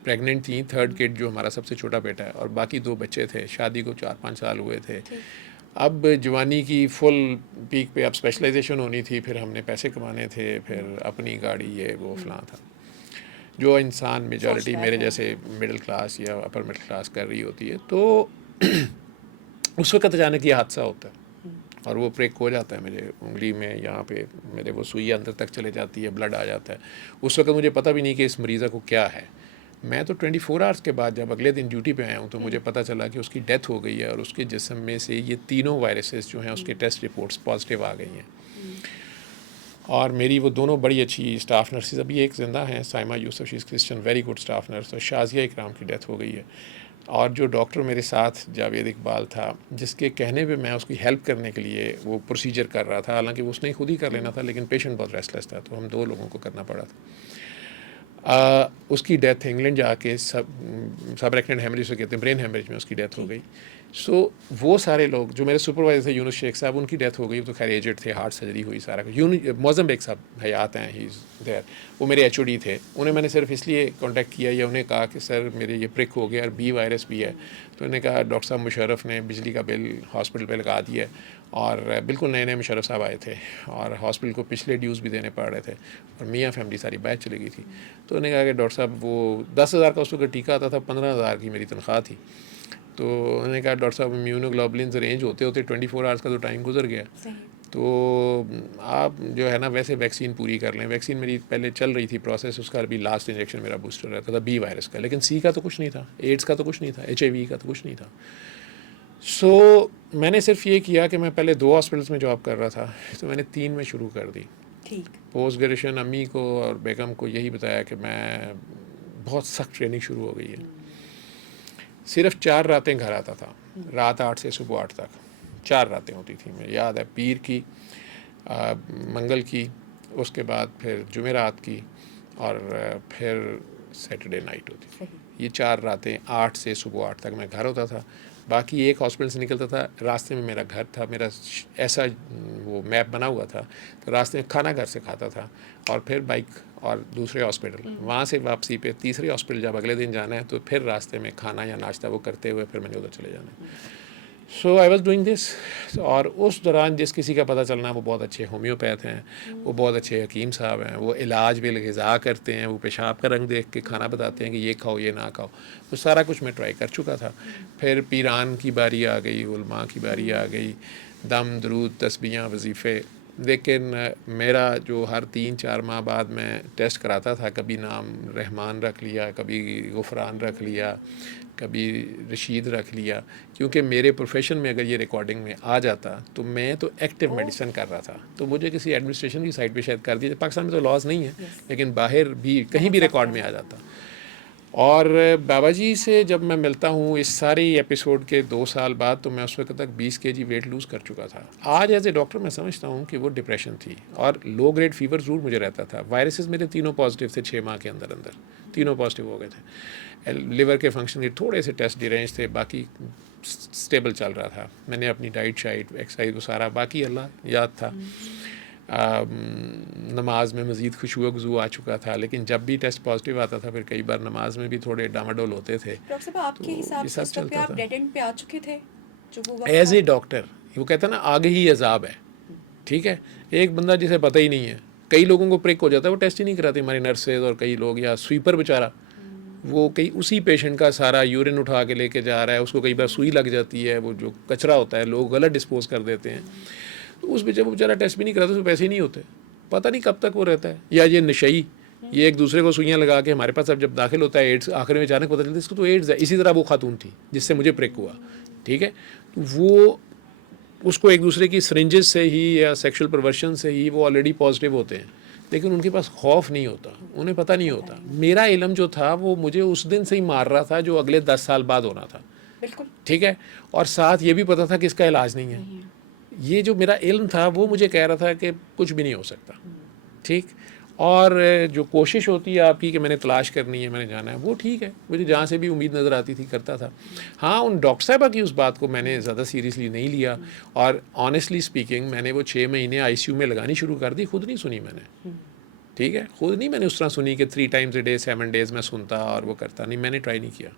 پریگننٹ تھیں, 3rd کڈ جو ہمارا سب سے چھوٹا بیٹا ہے, اور باقی 2 بچے تھے. شادی کو 4-5 سال ہوئے تھے. اب جوانی کی فل پیک پہ اب اسپیشلائزیشن ہونی تھی, پھر ہم نے پیسے کمانے تھے, پھر اپنی گاڑی یہ وہ فلاں تھا, جو انسان میجورٹی میرے جیسے مڈل کلاس یا اپر مڈل کلاس کر رہی ہوتی ہے. تو اس وقت اچانک یہ حادثہ ہوتا ہے اور وہ پریک ہو جاتا ہے میرے انگلی میں, یہاں پہ میرے وہ سوئی اندر تک چلے جاتی ہے, بلڈ آ جاتا ہے. اس وقت مجھے پتہ بھی نہیں کہ اس مریضہ کو کیا ہے. میں تو 24 آورس کے بعد جب اگلے دن ڈیوٹی پہ آیا ہوں تو مجھے پتہ چلا کہ اس کی ڈیتھ ہو گئی ہے, اور اس کے جسم میں سے یہ تینوں وائرسز جو ہیں اس کے ٹیسٹ رپورٹس پازیٹیو آ گئی ہیں. اور میری وہ دونوں بڑی اچھی اسٹاف نرسز ابھی ایک زندہ ہیں, Saima Yusuf, she is Christian, very good staff nurse, اور شازیہ اکرام کی ڈیتھ ہو گئی ہے. اور جو ڈاکٹر میرے ساتھ جاوید اقبال تھا جس کے کہنے پہ میں اس کی ہیلپ کرنے کے لیے وہ پروسیجر کر رہا تھا، حالانکہ اس نے خود ہی کر لینا تھا لیکن پیشنٹ بہت ریسٹلیس تھا تو ہم 2 لوگوں کو کرنا پڑا تھا. اس کی ڈیتھ انگلینڈ جا کے سب ریکٹنٹ ہیمریج سے کہتے ہیں، برین ہیمریج میں اس کی ڈیتھ ہو گئی. سو وہ سارے لوگ جو میرے سپروائزر تھے یونس شیخ صاحب، ان کی ڈیتھ ہو گئی، تو خیر ایجڈ تھے، ہارٹ سرجری ہوئی سارا کچھ. معظم بیگ صاحب حیات ہیں، ہی از دیر، وہ میرے ایچ او ڈی تھے. انہیں میں نے صرف اس لیے کانٹیکٹ کیا یا انہیں کہا کہ سر میرے یہ پرک ہو گیا اور بی وائرس بھی ہے. تو انہوں نے کہا ڈاکٹر صاحب مشرف نے بجلی کا بل ہاسپٹل پہ لگا دیا، اور بالکل نئے نئے مشرف صاحب آئے تھے اور ہاسپٹل کو پچھلے ڈیوز بھی دینے پڑ رہے تھے، اور میاں فیملی ساری باہر چلی گئی تھی. تو انہوں نے کہا کہ ڈاکٹر صاحب وہ 10,000 کا اس وقت ٹیکہ آتا تھا، 15,000 کی میری تنخواہ تھی. تو انہوں نے کہا ڈاکٹر صاحب امیونوگلوبولنز ارینج ہوتے ہوتے 24 آورس کا تو ٹائم گزر گیا، تو آپ جو ہے نا ویسے ویکسین پوری کر لیں. ویکسین میری پہلے چل رہی تھی پروسیس، اس کا ابھی لاسٹ انجیکشن میرا بوسٹر رہتا تھا بی وائرس کا، لیکن سی کا تو کچھ نہیں تھا، ایڈس کا تو کچھ نہیں تھا، ایچ آئی وی کا تو کچھ نہیں تھا. سو میں نے صرف یہ کیا کہ میں پہلے 2 ہاسپٹلس میں جاب کر رہا تھا، تو میں نے 3 میں شروع کر دی. پوسٹ گریجویشن امی کو اور بیگم کو یہی بتایا کہ میں بہت سخت ٹریننگ شروع ہو گئی ہے. صرف 4 راتیں گھر آتا تھا، رات 8 سے صبح 8 تک 4 راتیں ہوتی تھیں. مجھے یاد ہے پیر کی، منگل کی، اس کے بعد پھر جمعرات کی، اور پھر سیٹرڈے نائٹ ہوتی تھی. یہ 4 راتیں 8 سے صبح 8 تک میں گھر ہوتا تھا. باقی ایک ہاسپٹل سے نکلتا تھا، راستے میں میرا گھر تھا، میرا ایسا وہ میپ بنا ہوا تھا، تو راستے میں کھانا گھر سے کھاتا تھا، اور پھر بائک اور دوسرے ہاسپٹل، وہاں سے واپسی پہ تیسرے ہاسپٹل جب اگلے دن جانا ہے تو پھر راستے میں کھانا یا ناشتہ وہ کرتے ہوئے پھر میں نے ادھر چلے جانا ہے. سو آئی واز ڈوئنگ دس. اور اس دوران جس کسی کا پتہ چلنا وہ بہت اچھے ہومیوپیتھ ہیں، وہ بہت اچھے حکیم صاحب ہیں، وہ علاج بالغذا کرتے ہیں، وہ پیشاب کا رنگ دیکھ کے کھانا بتاتے ہیں کہ یہ کھاؤ یہ نہ کھاؤ. تو سارا کچھ میں ٹرائی کر چکا تھا. پھر پیران کی باری آ گئی، علماء کی باری آ گئی، دم درود تسبیحاں وظیفے. لیکن میرا جو ہر 3-4 ماہ بعد میں ٹیسٹ کراتا تھا، کبھی نام رحمان رکھ لیا، کبھی غفران رکھ لیا، کبھی رشید رکھ لیا، کیونکہ میرے پروفیشن میں اگر یہ ریکارڈنگ میں آ جاتا تو میں تو ایکٹیو میڈیسن کر رہا تھا، تو مجھے کسی ایڈمنسٹریشن کی سائٹ پہ شاید کر دیا. پاکستان میں تو لاز نہیں ہے، لیکن باہر بھی کہیں بھی ریکارڈ میں آ جاتا. اور بابا جی سے جب میں ملتا ہوں اس ساری ایپیسوڈ کے 2 سال بعد، تو میں اس وقت تک 20 kg ویٹ لوز کر چکا تھا. آج ایز اے ڈاکٹر میں سمجھتا ہوں کہ وہ ڈپریشن تھی، اور لو گریڈ فیور ضرور مجھے رہتا تھا. وائرسز میرے 3 پازیٹیو تھے 6 ماہ کے اندر 3 پازیٹیو ہو گئے تھے. لیور کے فنکشن کے تھوڑے سے ٹیسٹ ڈیرینج تھے، باقی اسٹیبل چل رہا تھا. میں نے اپنی ڈائٹ شائٹ ایکسرسائز وہ سارا باقی اللہ یاد تھا. نماز میں مزید خشوع و خضوع آ چکا تھا، لیکن جب بھی ٹیسٹ پازیٹیو آتا تھا پھر کئی بار نماز میں بھی تھوڑے ڈاماڈول ہوتے تھے. ڈاکٹر صاحب آپ کے حساب سے اس وقت آپ ڈیڈ اینڈ پہ آ چکے تھے جو وہ ایز اے ڈاکٹر؟ وہ کہتا ہے نا آگے ہی عذاب ہے. ٹھیک ہے، ایک بندہ جسے پتہ ہی نہیں ہے، کئی لوگوں کو پرک ہو جاتا ہے، وہ ٹیسٹ ہی نہیں کراتے ہماری نرسز اور کئی لوگ، یا سویپر بیچارہ وہ کئی اسی پیشنٹ کا سارا یورین اٹھا کے لے کے جا رہا ہے، اس کو کئی بار سوئی لگ جاتی ہے، وہ جو کچرا ہوتا ہے لوگ غلط ڈسپوز کر دیتے ہیں. تو اس پہ جب وہ بیچارہ ٹیسٹ بھی نہیں کراتا، اس کو پیسے ہی نہیں ہوتے، پتہ نہیں کب تک وہ رہتا ہے. یا یہ نشئی، یہ ایک دوسرے کو سوئیاں لگا کے ہمارے پاس اب جب داخل ہوتا ہے ایڈس، آخر میں اچانک پتہ چلتا ہے اس کو تو ایڈز ہے. اسی طرح وہ خاتون تھی جس سے مجھے پرک ہوا. ٹھیک ہے، وہ اس کو ایک دوسرے کی سرنجز سے ہی یا سیکشل پرورشن سے ہی وہ آلریڈی پازیٹیو ہوتے ہیں، لیکن ان کے پاس خوف نہیں ہوتا، انہیں پتہ نہیں ہوتا. میرا علم جو تھا وہ مجھے اس دن سے ہی مار رہا تھا جو اگلے 10 سال بعد ہونا تھا. بالکل ٹھیک ہے، اور ساتھ یہ بھی پتہ تھا کہ اس کا علاج نہیں ہے. یہ جو میرا علم تھا وہ مجھے کہہ رہا تھا کہ کچھ بھی نہیں ہو سکتا. ٹھیک، اور جو کوشش ہوتی ہے آپ کی کہ میں نے تلاش کرنی ہے، میں نے جانا ہے، وہ ٹھیک ہے، مجھے جہاں سے بھی امید نظر آتی تھی کرتا تھا. ہاں، ان ڈاکٹر صاحبہ کی اس بات کو میں نے زیادہ سیریسلی نہیں لیا، اور آنیسٹلی اسپیکنگ میں نے وہ 6 مہینے آئی سی یو میں لگانی شروع کر دی، خود نہیں سنی میں نے. ٹھیک ہے، خود نہیں میں نے اس طرح سنی کہ 3 times a day 7 days میں سنتا اور وہ کرتا نہیں، میں نے ٹرائی نہیں کیا.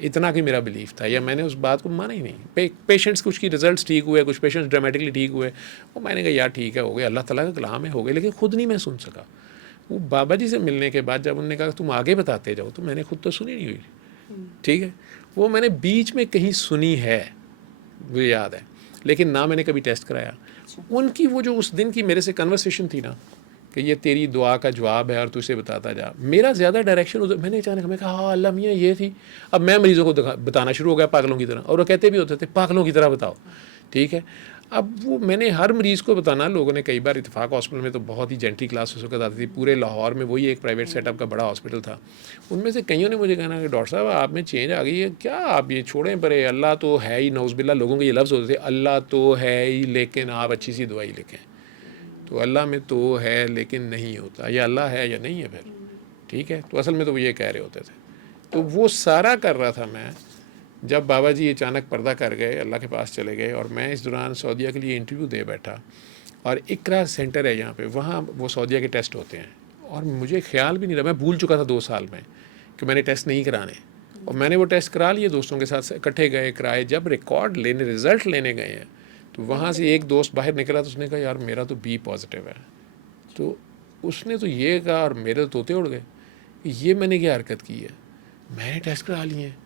اتنا کہ میرا بلیف تھا، یا میں نے اس بات کو مانا ہی نہیں. پیشنٹس کچھ کی رزلٹس ٹھیک ہوئے، کچھ پیشنٹس ڈرامیٹکلی ٹھیک ہوئے، وہ میں نے کہا یار ٹھیک ہے، ہو گئے، اللہ تعالیٰ کا کلام ہے، ہو گئے، لیکن خود نہیں میں سن سکا. وہ بابا جی سے ملنے کے بعد جب انہوں نے کہا تم آگے بتاتے جاؤ، تو میں نے خود تو سنی نہیں ہوئی. ٹھیک ہے، وہ میں نے بیچ میں کہیں سنی ہے، مجھے یاد ہے، لیکن نہ میں نے کبھی ٹیسٹ کرایا. ان کی وہ جو اس دن کی میرے سے کنورسیشن تھی نا کہ یہ تیری دعا کا جواب ہے اور تو اسے بتاتا جا، میرا زیادہ ڈائریکشن میں نے اچانک میں کہا ہاں اللہ میاں یہ تھی. اب میں مریضوں کو بتانا شروع ہو گیا پاگلوں کی طرح، اور وہ کہتے بھی ہوتے تھے پاگلوں کی طرح بتاؤ. ٹھیک ہے، اب وہ میں نے ہر مریض کو بتانا، لوگوں نے کئی بار اتفاق ہاسپٹل میں تو بہت ہی جینٹری کلاس اس وقت آتی تھی، پورے لاہور میں وہی ایک پرائیویٹ سیٹ اپ کا بڑا ہاسپٹل تھا، ان میں سے کئیوں نے مجھے کہنا کہ ڈاکٹر صاحب آپ میں چینج آ گئی ہے کیا، آپ یہ چھوڑیں پرے، اللہ تو ہے ہی، نعوذ باللہ لوگوں کے یہ لفظ ہوتے تھے، اللہ تو ہے ہی لیکن آپ اچھی سی دوائی لکھیں، تو اللہ میں تو ہے لیکن نہیں ہوتا، یا اللہ ہے یا نہیں ہے پھر، ٹھیک ہے، تو اصل میں تو وہ یہ کہہ رہے ہوتے تھے. تو وہ سارا کر رہا تھا میں، جب بابا جی اچانک پردہ کر گئے، اللہ کے پاس چلے گئے، اور میں اس دوران سعودیہ کے لیے انٹرویو دے بیٹھا، اور اقرا سینٹر ہے یہاں پہ، وہاں وہ سعودیہ کے ٹیسٹ ہوتے ہیں، اور مجھے خیال بھی نہیں رہا، میں بھول چکا تھا 2 سال میں کہ میں نے ٹیسٹ نہیں کرانے، اور میں نے وہ ٹیسٹ کرا لیے، دوستوں کے ساتھ اکٹھے گئے کرائے، جب ریکارڈ لینے رزلٹ لینے گئے ہیں تو وہاں سے ایک دوست باہر نکلا تو اس نے کہا یار میرا تو بی پازیٹیو ہے، تو اس نے تو یہ کہا اور میرے تو طوطے اڑ گئے کہ یہ میں نے کیا حرکت کی ہے، میں نے ٹیسٹ کرا لیے ہیں،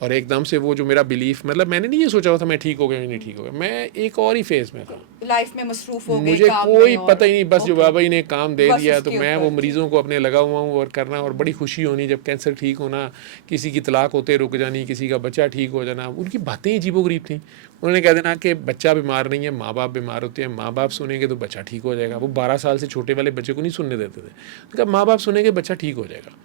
اور ایک دم سے وہ جو میرا بلیف، مطلب میں نے نہیں یہ سوچا ہوا تھا میں ٹھیک ہو گیا نہیں ٹھیک ہو گیا، میں ایک اور ہی فیز میں تھا، لائف میں مصروف ہو گئے، مجھے کام کوئی میں، پتہ ہی نہیں، بس جو بابا جی نے کام دے بس دیا اس تو کے میں اوپر، وہ مریضوں کو اپنے لگا ہوا ہوں اور کرنا، اور بڑی خوشی ہونی جب کینسر ٹھیک ہونا، کسی کی طلاق ہوتے رک جانی، کسی کا بچہ ٹھیک ہو جانا، ان کی باتیں عجیب و غریب تھیں، انہوں نے کہہ دینا کہ بچہ بیمار نہیں ہے، ماں باپ بیمار ہوتے ہیں، ماں باپ سنیں گے تو بچہ ٹھیک ہو جائے گا، وہ 12 سال سے چھوٹے والے بچے کو نہیں سننے دیتے تھے، کہ ماں باپ سنیں گے بچہ ٹھیک ہو جائے گا،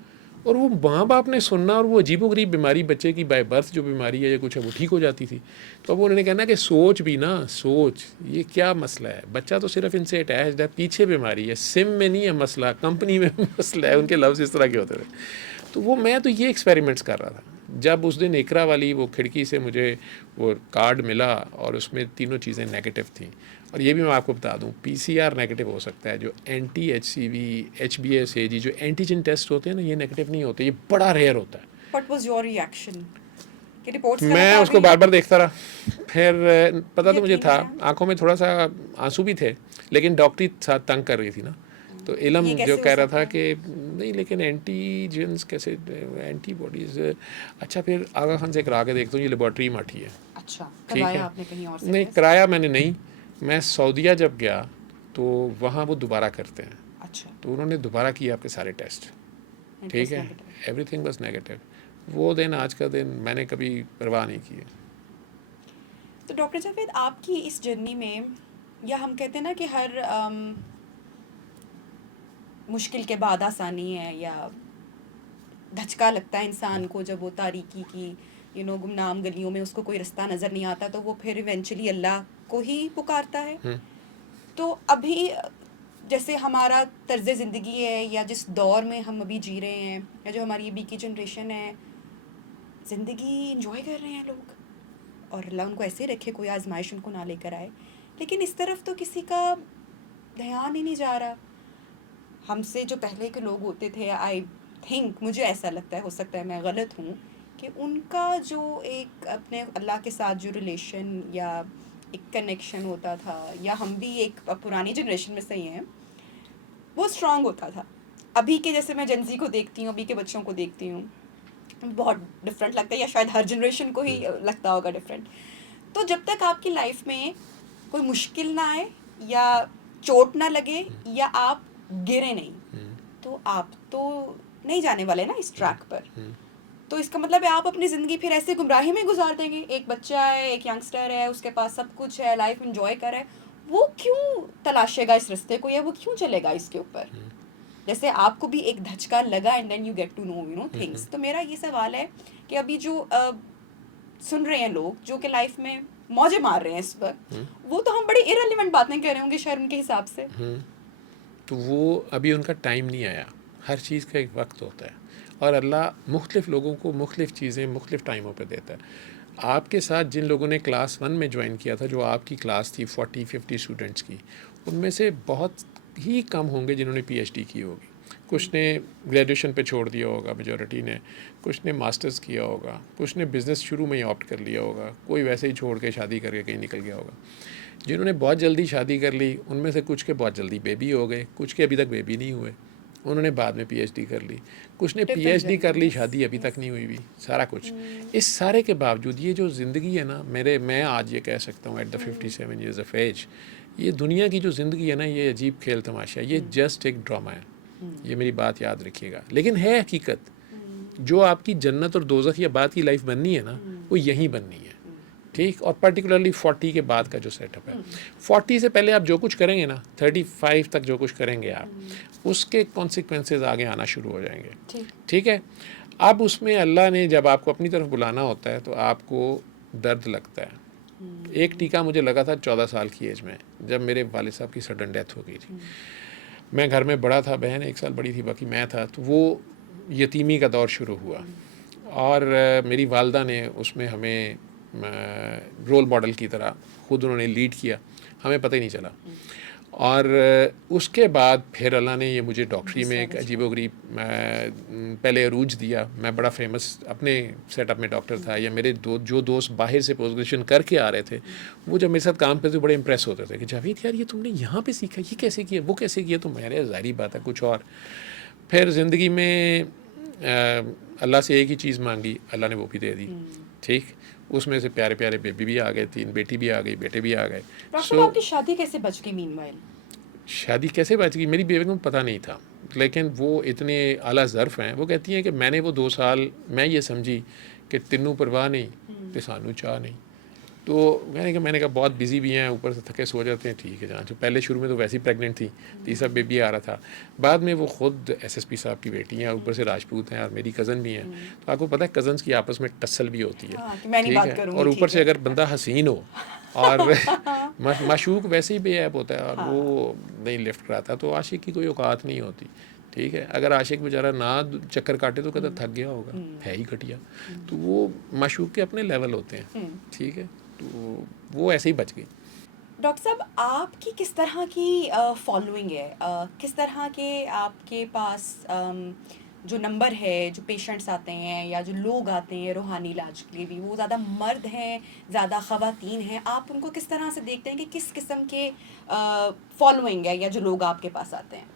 اور وہ ماں باپ نے سننا، اور وہ عجیب و غریب بیماری بچے کی بائی برتھ جو بیماری ہے یا کچھ ہے وہ ٹھیک ہو جاتی تھی. تو اب انہوں نے کہنا کہ سوچ بھی نا، سوچ یہ کیا مسئلہ ہے، بچہ تو صرف ان سے اٹیچڈ ہے، پیچھے بیماری ہے، سم میں نہیں ہے مسئلہ، کمپنی میں مسئلہ ہے، ان کے لفظ اس طرح کے ہوتے تھے. تو وہ میں تو یہ ایکسپیریمنٹس کر رہا تھا. جب اس دن اقرا والی وہ کھڑکی سے مجھے وہ کارڈ ملا اور اس میں تینوں چیزیں نیگیٹو تھیں، اور یہ بھی میں آپ کو بتا دوں پی سی آر نیگیٹو ہو سکتا ہے، جو anti H C V H B S A G جو اینٹیجن ٹیسٹ ہوتے ہیں نا یہ نیگیٹو نہیں ہوتے، یہ بڑا ریئر ہوتا ہے. What was your reaction? کہ رپورٹس غلط میں آ اس کو گئی؟ بار بار دیکھتا رہا، پھر پتہ تو مجھے یقین تھا، ہے. آنکھوں میں تھوڑا سا آنسو بھی تھے، لیکن ڈاکٹری ساتھ تنگ کر رہی تھی نا، تو علم یہ جو کیسے ہو کہہ رہا سکتا تھا ہے؟ کہ نہیں لیکن اینٹیجنس کیسے، اینٹی باڈیز، اچھا پھر آغا خان سے کرا کے دیکھتا ہوں، یہ لیبارٹری ماٹھی ہے، اچھا، ٹھیک ہے، کرایا آپ نے کہیں اور سے نہیں ٹیسٹ؟ کرایا میں نے نہیں، میں سعودیہ جب گیا تو وہاں وہ دوبارہ کرتے ہیں، اچھا، تو انہوں نے دوبارہ کیا آپ کے سارے ٹیسٹ، ٹھیک انٹرسٹ ہے، negative. Every thing was negative. وہ دن آج کا دن میں نے کبھی پرواہ نہیں کی. تو ڈاکٹر جاوید آپ کی اس جرنی میں، یا ہم کہتے ہیں نا کہ ہر مشکل کے بعد آسانی ہے، یا دھچکا لگتا ہے انسان کو جب وہ تاریکی کی گمنام گلیوں میں اس کو کوئی رستہ نظر نہیں آتا، تو وہ پھر ایونچولی اللہ کو ہی پکارتا ہے. تو ابھی جیسے ہمارا طرز زندگی ہے، یا جس دور میں ہم ابھی جی رہے ہیں، یا جو ہماری ابھی کی جنریشن ہے، زندگی انجوائے کر رہے ہیں لوگ، اور اللہ ان کو ایسے رکھے کوئی آزمائش ان کو نہ لے کر آئے، لیکن اس طرف تو کسی کا دھیان ہی نہیں جا رہا. ہم سے جو پہلے کے لوگ ہوتے تھے، آئی تھنک، مجھے ایسا لگتا ہے، ہو سکتا ہے میں غلط ہوں، کہ ان کا جو ایک اپنے اللہ کے ساتھ جو ریلیشن یا ایک کنیکشن ہوتا تھا، یا ہم بھی ایک پرانی جنریشن میں سے ہی ہیں، وہ اسٹرانگ ہوتا تھا. ابھی کے جیسے میں جنزی کو دیکھتی ہوں، ابھی کے بچوں کو دیکھتی ہوں، بہت ڈفرینٹ لگتا ہے، یا شاید ہر جنریشن کو ہی لگتا ہوگا ڈفرینٹ. تو جب تک آپ کی لائف میں کوئی مشکل نہ آئے، یا چوٹ نہ لگے، یا آپ گرے نہیں، تو آپ تو نہیں جانے والے نا اس ٹریک پر. تو اس کا مطلب ہے آپ اپنی زندگی پھر ایسے گمراہی میں گزار دیں گے. ایک بچہ ہے، ایک ینگسٹر ہے، اس کے پاس سب کچھ ہے، لائف انجوائے کر رہا ہے، وہ کیوں تلاشے گا اس رستے کو، یا وہ کیوں چلے گا اس کے اوپر؟ جیسے آپ کو بھی ایک دھچکا لگا and then you get to know things. تو میرا یہ سوال ہے کہ ابھی جو سن رہے ہیں لوگ جو کہ لائف میں موجے مار رہے ہیں اس وقت، وہ تو ہم بڑی ارریلیونٹ باتیں کر رہے ہوں گے شاید ان کے حساب سے. تو وہ ابھی ان کا ٹائم نہیں آیا. ہر چیز کا ایک وقت ہوتا ہے، اور اللہ مختلف لوگوں کو مختلف چیزیں مختلف ٹائموں پہ دیتا ہے. آپ کے ساتھ جن لوگوں نے کلاس 1 میں جوائن کیا تھا، جو آپ کی کلاس تھی 40-50 اسٹوڈنٹس کی، ان میں سے بہت ہی کم ہوں گے جنہوں نے پی ایچ ڈی کی ہوگی. کچھ نے گریجویشن پہ چھوڑ دیا ہوگا، میجورٹی نے، کچھ نے ماسٹرز کیا ہوگا، کچھ نے بزنس شروع میں ہی آپٹ کر لیا ہوگا، کوئی ویسے ہی چھوڑ کے شادی کر کے کہیں نکل گیا ہوگا. جنہوں نے بہت جلدی شادی کر لی ان میں سے کچھ کے بہت جلدی بیبی ہو گئے، کچھ کے ابھی تک بیبی نہیں ہوئے، انہوں نے بعد میں پی ایچ ڈی کر لی، کچھ نے پی ایچ ڈی کر لی، شادی ابھی تک نہیں ہوئی بھی، سارا کچھ. اس سارے کے باوجود یہ جو زندگی ہے نا، میں آج یہ کہہ سکتا ہوں at the 57 years of age, یہ دنیا کی جو زندگی ہے نا، یہ عجیب کھیل تماشا ہے، یہ جسٹ ایک ڈرامہ ہے. یہ میری بات یاد رکھیے گا، لیکن ہے حقیقت. جو آپ کی جنت اور دوزخ یا بعد کی لائف بننی ہے نا، وہ یہیں بننی ہے. ٹھیک, اور پرٹیکولرلی 40 کے بعد کا جو سیٹ اپ ہے, 40 سے پہلے آپ جو کچھ کریں گے نا, 35 تک جو کچھ کریں گے آپ, اس کے کانسیکوینسز آگے آنا شروع ہو جائیں گے. ٹھیک ہے, اب اس میں اللہ نے جب آپ کو اپنی طرف بلانا ہوتا ہے تو آپ کو درد لگتا ہے. ایک ٹیکہ مجھے لگا تھا 14 سال کی ایج میں, جب میرے والد صاحب کی سڈن ڈیتھ ہو گئی تھی. میں گھر میں بڑا تھا, بہن 1 سال بڑی تھی, باقی میں تھا, تو وہ یتیمی کا دور شروع ہوا, اور میری والدہ نے اس میں ہمیں رول ماڈل کی طرح خود انہوں نے لیڈ کیا, ہمیں پتہ ہی نہیں چلا. اور اس کے بعد پھر اللہ نے یہ مجھے ڈاکٹری میں ایک عجیب و غریب پہلے عروج دیا. میں بڑا فیمس اپنے سیٹ اپ میں ڈاکٹر تھا, یا میرے جو دوست باہر سے پوسٹ گریجویشن کر کے آ رہے تھے, وہ جب میرے ساتھ کام کرتے بڑے امپریس ہوتے تھے کہ جاوید یار یہ تم نے یہاں پہ سیکھا, یہ کیسے کیا, وہ کیسے کیا. تو میرے ظاہری بات ہے کچھ اور. پھر زندگی میں اللہ سے ایک ہی چیز مانگی, اللہ نے وہ بھی دے دی. ٹھیک, اس میں سے پیارے پیارے بیبی بھی آ گئے, 3 بیٹی بھی آ گئی, بیٹے بھی آ گئے. آپ کی شادی کیسے بچ گئی مین وائل؟ شادی کیسے بچ گئی, میری بیوی کو پتہ نہیں تھا, لیکن وہ اتنے اعلیٰ ظرف ہیں. وہ کہتی ہیں کہ میں نے وہ 2 سال میں یہ سمجھی کہ تینوں پرواہ نہیں تے سانو چاہ نہیں. تو میں نے کہا بہت بزی بھی ہیں, اوپر سے تھکے سو جاتے ہیں. ٹھیک ہے جہاں جو پہلے شروع میں تو ویسے ہی پریگننٹ تھی, تیسرا بیبی آ رہا تھا. بعد میں وہ خود SSP صاحب کی بیٹی ہیں, اوپر سے راجپوت ہیں, اور میری کزن بھی ہیں. تو آپ کو پتہ ہے کزنس کی آپس میں ٹسل بھی ہوتی ہے. ٹھیک ہے, اور اوپر سے اگر بندہ حسین ہو اور معشوق ویسے ہی بے عیب ہوتا ہے, اور وہ نہیں لفٹ کراتا, تو عاشق کی کوئی اوقات نہیں ہوتی. ٹھیک ہے, اگر عاشق بیچارہ نہ چکر کاٹے تو کہتا تھک گیا ہوگا, ہے ہی گھٹیا. تو وہ معشوق کے اپنے لیول ہوتے ہیں. ٹھیک ہے, تو وہ ایسے ہی بچ گئی. ڈاکٹر صاحب آپ کی کس طرح کی فالوئنگ ہے, کس طرح کے آپ کے پاس جو نمبر ہے, جو پیشنٹس آتے ہیں یا جو لوگ آتے ہیں روحانی علاج کے لیے بھی, وہ زیادہ مرد ہیں, زیادہ خواتین ہیں؟ آپ ان کو کس طرح سے دیکھتے ہیں کہ کس قسم کے فالوئنگ ہے یا جو لوگ آپ کے پاس آتے ہیں؟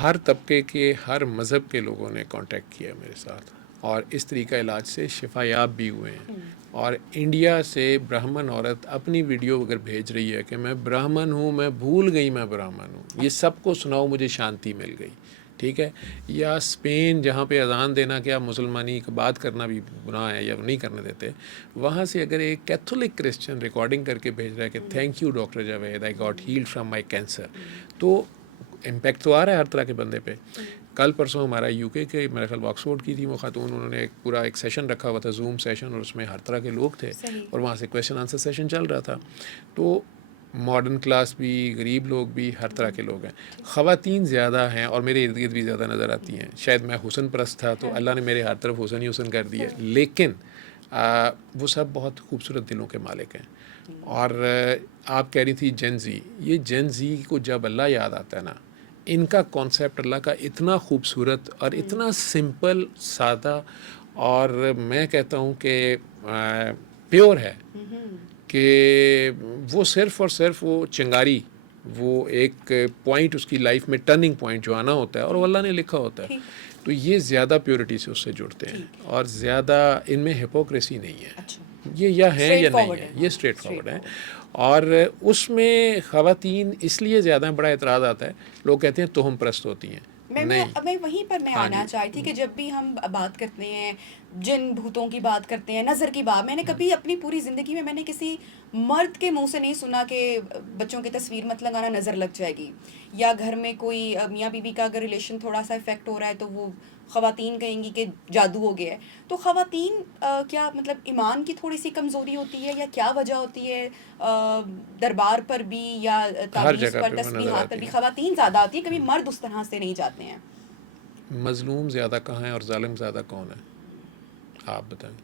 ہر طبقے کے, ہر مذہب کے لوگوں نے کانٹیکٹ کیا میرے ساتھ, اور اس طریقہ علاج سے شفا یاب بھی ہوئے ہیں. اور انڈیا سے برہمن عورت اپنی ویڈیو اگر بھیج رہی ہے کہ میں برہمن ہوں, میں بھول گئی میں برہمن ہوں, یہ سب کو سناؤ مجھے شانتی مل گئی. ٹھیک ہے, یا اسپین جہاں پہ اذان دینا کیا مسلمانی کی بات کرنا بھی گناہ ہے یا نہیں کرنے دیتے, وہاں سے اگر ایک کیتھولک کرسچن ریکارڈنگ کر کے بھیج رہا ہے کہ thank you doctor Javed, I got held from my cancer, تو امپیکٹ تو آ رہا ہے ہر طرح کے بندے پہ. کل پرسوں ہمارا UK کے, میرے خیال آکسفورڈ کی تھی وہ خاتون, انہوں نے پورا ایک سیشن رکھا ہوا تھا, زوم سیشن, اور اس میں ہر طرح کے لوگ تھے, اور وہاں سے کویشچن آنسر سیشن چل رہا تھا. تو ماڈرن کلاس بھی, غریب لوگ بھی, ہر طرح کے لوگ ہیں. خواتین زیادہ ہیں, اور میرے ارد گرد بھی زیادہ نظر آتی ہیں. شاید میں حسن پرست تھا تو اللہ نے میرے ہر طرف حسن ہی حسن کر دیا, لیکن وہ سب بہت خوبصورت دلوں کے مالک ہیں. اور آپ کہہ رہی تھی جین زی, یہ جین زی کو جب اللہ یاد آتا ہے نا, ان کا کانسیپٹ اللہ کا اتنا خوبصورت اور اتنا سمپل, سادہ, اور میں کہتا ہوں کہ پیور ہے, کہ وہ صرف اور صرف وہ چنگاری, وہ ایک پوائنٹ اس کی لائف میں ٹرننگ پوائنٹ جو آنا ہوتا ہے, اور وہ اللہ نے لکھا ہوتا ہے. تو یہ زیادہ پیورٹی سے اس سے جڑتے ہیں, اور زیادہ ان میں ہپوکریسی نہیں ہے. یہ یا ہے یا نہیں ہے, یہ اسٹریٹ فارورڈ ہے. اور اس میں خواتین اس لیے زیادہ بڑا اعتراض آتا ہے, لوگ کہتے ہیں تہم پرست ہوتی ہیں. میں وہیں پر میں آنا چاہتی تھی کہ جب بھی ہم بات کرتے ہیں جن بھوتوں کی بات کرتے ہیں, نظر کی بات, میں نے کبھی اپنی پوری زندگی میں نے کسی مرد کے منہ سے نہیں سنا کہ بچوں کی تصویر مت لگانا, نظر لگ جائے گی, یا گھر میں کوئی میاں بیوی کا اگر ریلیشن تھوڑا سا افیکٹ ہو رہا ہے تو وہ خواتین کہیں گی کہ جادو ہو گیا ہے. تو خواتین کیا مطلب ایمان کی تھوڑی سی کمزوری ہوتی ہے, یا کیا وجہ ہوتی ہے دربار پر بھی یا تعویذ پر, تسبیحات پر بھی خواتین زیادہ آتی ہیں, کبھی مرد اس طرح سے نہیں جاتے ہیں؟ مظلوم زیادہ کہاں ہے اور ظالم زیادہ کون ہے, آپ بتائیں.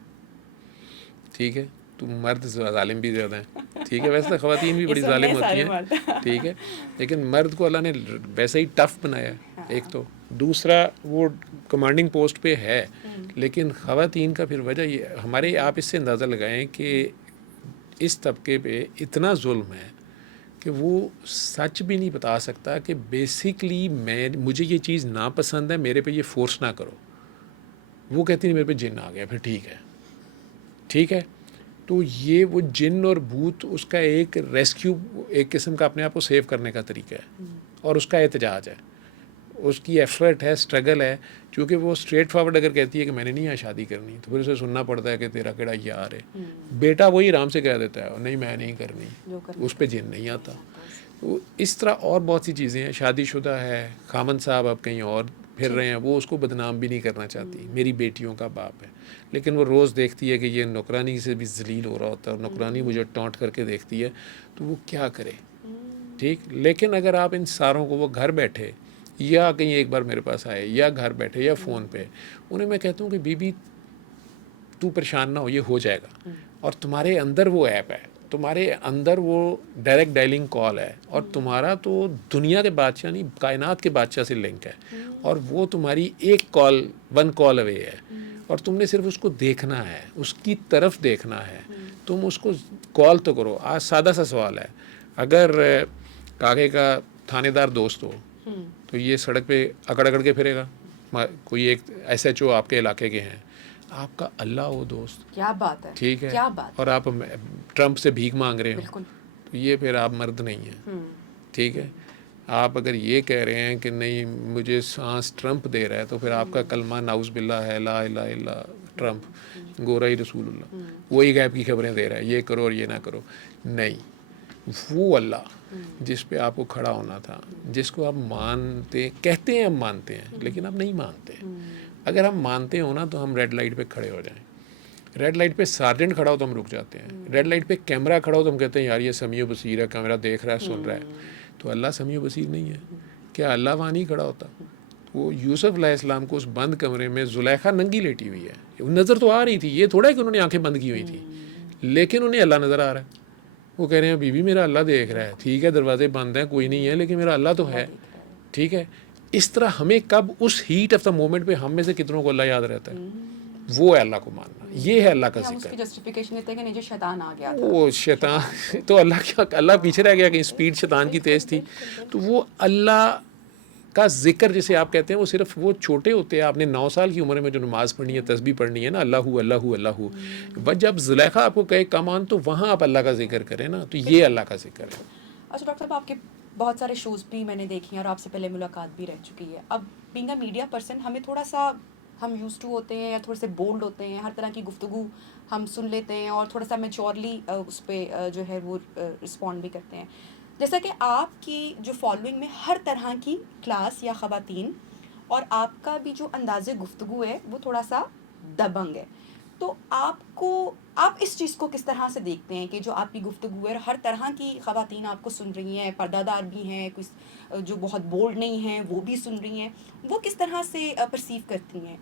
ٹھیک ہے, تو مرد ظالم بھی زیادہ ہیں. ٹھیک ہے, ویسے خواتین بھی بڑی ظالم ہوتی ہیں. ٹھیک ہے, لیکن مرد کو اللہ نے ویسے ہی ٹف بنایا ہے, ایک تو. دوسرا وہ کمانڈنگ پوسٹ پہ ہے, لیکن خواتین کا پھر وجہ یہ, ہمارے آپ اس سے اندازہ لگائیں کہ اس طبقے پہ اتنا ظلم ہے کہ وہ سچ بھی نہیں بتا سکتا کہ بیسکلی مجھے یہ چیز ناپسند ہے, میرے پہ یہ فورس نہ کرو. وہ کہتی ہیں میرے پہ جن آ گیا, پھر ٹھیک ہے. ٹھیک ہے, تو یہ وہ جن اور بھوت اس کا ایک ریسکیو, ایک قسم کا اپنے آپ کو سیو کرنے کا طریقہ ہے, اور اس کا احتجاج ہے. اس کی ایفرٹ ہے, اسٹرگل ہے, چونکہ وہ اسٹریٹ فارورڈ اگر کہتی ہے کہ میں نے نہیں یہاں شادی کرنی, تو پھر اسے سننا پڑتا ہے کہ تیرا کیڑا یار ہے. بیٹا وہی آرام سے کہہ دیتا ہے نہیں میں نہیں کرنی, اس پہ جن نہیں آتا. تو اس طرح اور بہت سی چیزیں ہیں. شادی شدہ ہے, خامن صاحب اب کہیں اور پھر رہے ہیں, وہ اس کو بدنام بھی نہیں کرنا چاہتی, میری بیٹیوں کا باپ ہے, لیکن وہ روز دیکھتی ہے کہ یہ نوکرانی سے بھی ذلیل ہو رہا ہوتا ہے, اور نوکرانی مجھے ٹونٹ کر کے دیکھتی ہے, تو وہ کیا کرے. ٹھیک, لیکن اگر آپ ان ساروں کو, وہ گھر بیٹھے یا کہیں ایک بار میرے پاس آئے یا گھر بیٹھے یا فون پہ, انہیں میں کہتا ہوں کہ بی بی تو پریشان نہ ہو, یہ ہو جائے گا. اور تمہارے اندر وہ ایپ ہے, تمہارے اندر وہ ڈائریکٹ ڈائلنگ کال ہے, اور تمہارا تو دنیا کے بادشاہ نہیں کائنات کے بادشاہ سے لنک ہے, اور وہ تمہاری ایک کال, 1 کال اوے ہے, اور تم نے صرف اس کو دیکھنا ہے, اس کی طرف دیکھنا ہے. تم اس کو کال تو کرو. آج سادہ سا سوال ہے, اگر کاغے کا تھانے دار دوست ہو تو یہ سڑک پہ اکڑ کے پھرے گا. کوئی ایک ایس ایچ او آپ کے علاقے کے ہیں, آپ کا اللہ ہو دوست, کیا بات ہے, ٹھیک ہے, کیا بات, اور آپ ٹرمپ سے بھیک مانگ رہے ہو, بالکل, تو یہ پھر آپ مرد نہیں ہیں. ٹھیک ہے, آپ اگر یہ کہہ رہے ہیں کہ نہیں مجھے سانس ٹرمپ دے رہا ہے, تو پھر آپ کا کلمہ نعوذ باللہ ہے, لا الہ الا ٹرمپ, گورا ہی رسول اللہ, وہی غیب کی خبریں دے رہا ہے, یہ کرو اور یہ نہ کرو. نہیں, وہ اللہ جس پہ آپ کو کھڑا ہونا تھا, جس کو آپ مانتے, کہتے ہیں ہم مانتے ہیں, لیکن آپ نہیں مانتے. اگر ہم مانتے ہو نا, تو ہم ریڈ لائٹ پہ کھڑے ہو جائیں. ریڈ لائٹ پہ سارجنٹ کھڑا ہو تو ہم رک جاتے ہیں. ریڈ لائٹ پہ کیمرہ کھڑا ہو تو ہم کہتے ہیں یار یہ سمیع و بصیر ہے, کیمرہ دیکھ رہا ہے, سن رہا ہے. تو اللہ سمیع و بصیر نہیں ہے کیا؟ اللہ وہاں نہیں کھڑا ہوتا. وہ یوسف علیہ السلام کو اس بند کمرے میں زلیخا ننگی لیٹی ہوئی ہے, نظر تو آ رہی تھی, یہ تھوڑا ہے کہ انہوں نے آنکھیں بند کی ہوئی تھی, لیکن انہیں اللہ نظر آ رہا ہے. وہ کہہ رہے ہیں بی بی میرا اللہ دیکھ رہا ہے, ٹھیک ہے دروازے بند ہیں, کوئی نہیں ہے, لیکن میرا اللہ تو ہے. ٹھیک ہے, اس طرح ہمیں کب اس ہیٹ آف دا مومنٹ پہ ہم میں سے کتنوں کو اللہ یاد رہتا ہے, وہ ہے اللہ کو ماننا, یہ ہے اللہ کا ہم اس ذکر. کی جسٹیفیکیشن دیتے ہیں کہ نہیں جو شیطان آ گیا تھا, وہ شیطان تو اللہ کیا, اللہ پیچھے رہ گیا کہ اسپیڈ شیطان کی تیز تھی. تو وہ اللہ کا ذکر جسے آپ کہتے ہیں, وہ صرف وہ چھوٹے ہوتے ہیں, آپ نے 9 سال کی عمر میں جو نماز پڑھنی ہے, تسبیح پڑھنی ہے نا, اللہ ہو اللہ ہو اللہ ہو, بس جب زلیخا آپ کو کہے کم آن, تو وہاں آپ اللہ کا ذکر کریں نا, تو یہ اللہ کا ذکر ہے. اچھا ڈاکٹر صاحب, آپ کے بہت سارے شوز بھی میں نے دیکھی ہیں اور آپ سے پہلے ملاقات بھی رہ چکی ہے. اب بینگ اے میڈیا پرسن ہمیں تھوڑا سا, ہم یوز ٹو ہوتے ہیں یا تھوڑے سے بولڈ ہوتے ہیں, ہر طرح کی گفتگو ہم سن لیتے ہیں اور تھوڑا سا میچورلی اس پہ جو ہے وہ رسپونڈ بھی کرتے ہیں. جیسا کہ آپ کی جو فالوئنگ میں ہر طرح کی کلاس یا خواتین, اور آپ کا بھی جو انداز گفتگو ہے وہ تھوڑا سا دبنگ ہے, تو آپ اس چیز کو کس طرح سے دیکھتے ہیں کہ جو آپ کی گفتگو ہے, ہر طرح کی خواتین آپ کو سن رہی ہیں, پردہ دار بھی ہیں, کچھ جو بہت بولڈ نہیں ہیں وہ بھی سن رہی ہیں, وہ کس طرح سے پرسیو کرتی ہیں,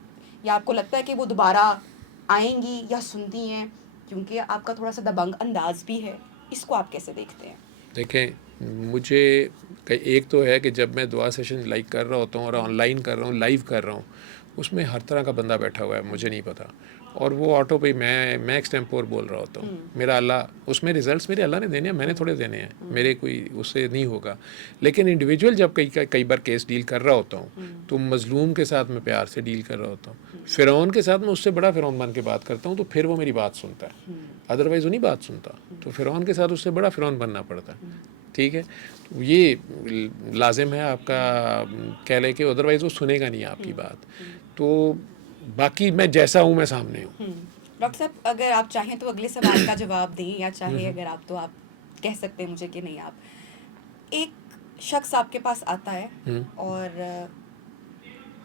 یا آپ کو لگتا ہے کہ وہ دوبارہ آئیں گی یا سنتی ہیں, کیونکہ آپ کا تھوڑا سا دبنگ انداز بھی ہے, اس کو آپ کیسے دیکھتے ہیں؟ دیکھیں, مجھے ایک تو ہے کہ جب میں دعا سیشن لائک کر رہا ہوتا ہوں اور آن لائن کر رہا ہوں, لائیو کر رہا ہوں, اس میں ہر طرح کا بندہ بیٹھا ہوا ہے, مجھے نہیں پتہ, اور وہ آٹو پہ میں ایکسٹیمپور بول رہا ہوتا ہوں. میرا اللہ اس میں ریزلٹس میرے اللہ نے دینے ہیں, میں نے تھوڑے دینے ہیں, میرے کوئی اس سے نہیں ہوگا. لیکن انڈیویجول جب کئی بار کیس ڈیل کر رہا ہوتا ہوں, تو مظلوم کے ساتھ میں پیار سے ڈیل کر رہا ہوتا ہوں. فرعون کے ساتھ میں اس سے بڑا فرعون بن کے بات کرتا ہوں, تو پھر وہ میری بات سنتا ہے, ادروائز وہ نہیں بات سنتا. تو فرعون کے ساتھ اس سے بڑا فرعون بننا پڑتا ہے. ٹھیک ہے, یہ لازم ہے آپ کا کہہ لے کہ ادروائز وہ سنے گا نہیں آپ کی بات. تو باقی میں جیسا ہوں میں سامنے ہوں. ڈاکٹر صاحب, اگر آپ چاہیں تو اگلے سوال کا جواب دیں, یا چاہے اگر آپ تو آپ کہہ سکتے ہیں مجھے کہ نہیں. آپ ایک شخص آپ کے پاس آتا ہے اور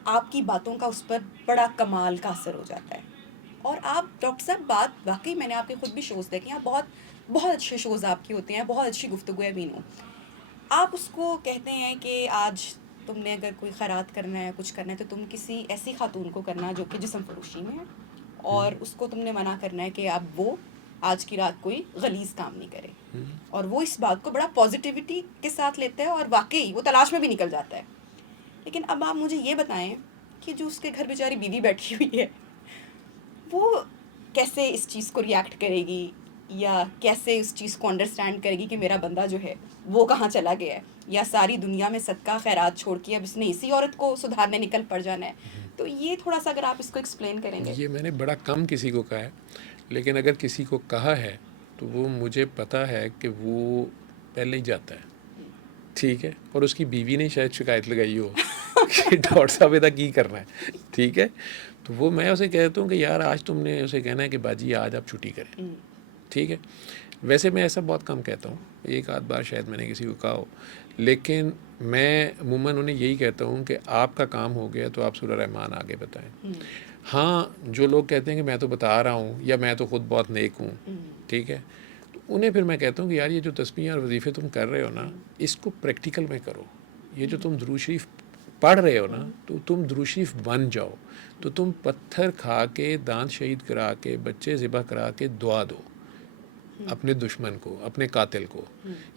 آپ کی باتوں کا اس پر بڑا کمال کا اثر ہو جاتا ہے, اور آپ ڈاکٹر صاحب بات واقعی, میں نے آپ کے خود بھی شوز دیکھے ہیں, بہت اچھے شوز آپ کے ہوتے ہیں, بہت اچھی گفتگو ہے بینو. آپ اس کو کہتے ہیں کہ آج تم نے اگر کوئی خیرات کرنا ہے, کچھ کرنا ہے, تو تم کسی ایسی خاتون کو کرنا جو کہ جسم فروشی میں ہے, اور اس کو تم نے منع کرنا ہے کہ اب وہ آج کی رات کوئی غلیظ کام نہیں کرے. اور وہ اس بات کو بڑا پازیٹیوٹی کے ساتھ لیتا ہے, اور واقعی وہ تلاش میں بھی نکل جاتا ہے. لیکن اب آپ مجھے یہ بتائیں کہ جو اس کے گھر بیچاری بیوی بیٹھی ہوئی ہے, وہ کیسے اس چیز کو ریئیکٹ کرے گی, یا کیسے اس چیز کو انڈرسٹینڈ کرے گی کہ میرا بندہ جو ہے وہ کہاں چلا گیا ہے, یا ساری دنیا میں صدقہ خیرات چھوڑ کے اب اس نے اسی عورت کو سدھارنے نکل پڑ جانا ہے. تو یہ تھوڑا سا اگر آپ اس کو ایکسپلین کریں گے. یہ میں نے بڑا کم کسی کو کہا ہے, لیکن اگر کسی کو کہا ہے تو وہ مجھے پتا ہے کہ وہ پہلے ہی جاتا ہے. ٹھیک ہے, اور اس کی بیوی نے شاید شکایت لگائی ہو کہ ڈاکٹر صاحب ادا کی کرنا ہے, ٹھیک ہے. تو وہ میں اسے کہتا ہوں کہ یار آج تم نے اسے کہنا ہے کہ باجی آج آپ چھٹی کریں, ٹھیک ہے. ویسے میں ایسا بہت کم کہتا ہوں, ایک آدھ بار شاید میں نے کسی کو کہا ہو, لیکن میں عموماً انہیں یہی کہتا ہوں کہ آپ کا کام ہو گیا تو آپ سورہ رحمان آگے بتائیں. ہاں جو لوگ کہتے ہیں کہ میں تو بتا رہا ہوں یا میں تو خود بہت نیک ہوں, ٹھیک ہے, تو انہیں پھر میں کہتا ہوں کہ یار یہ جو تسبیح اور وظیفے تم کر رہے ہو نا, اس کو پریکٹیکل میں کرو. یہ جو تم درود شریف پڑھ رہے ہو نا, تو تم درود شریف بن جاؤ. تو تم پتھر کھا کے, دانت شہید کرا کے, بچے ذبح کرا کے دعا دو اپنے دشمن کو, اپنے قاتل کو.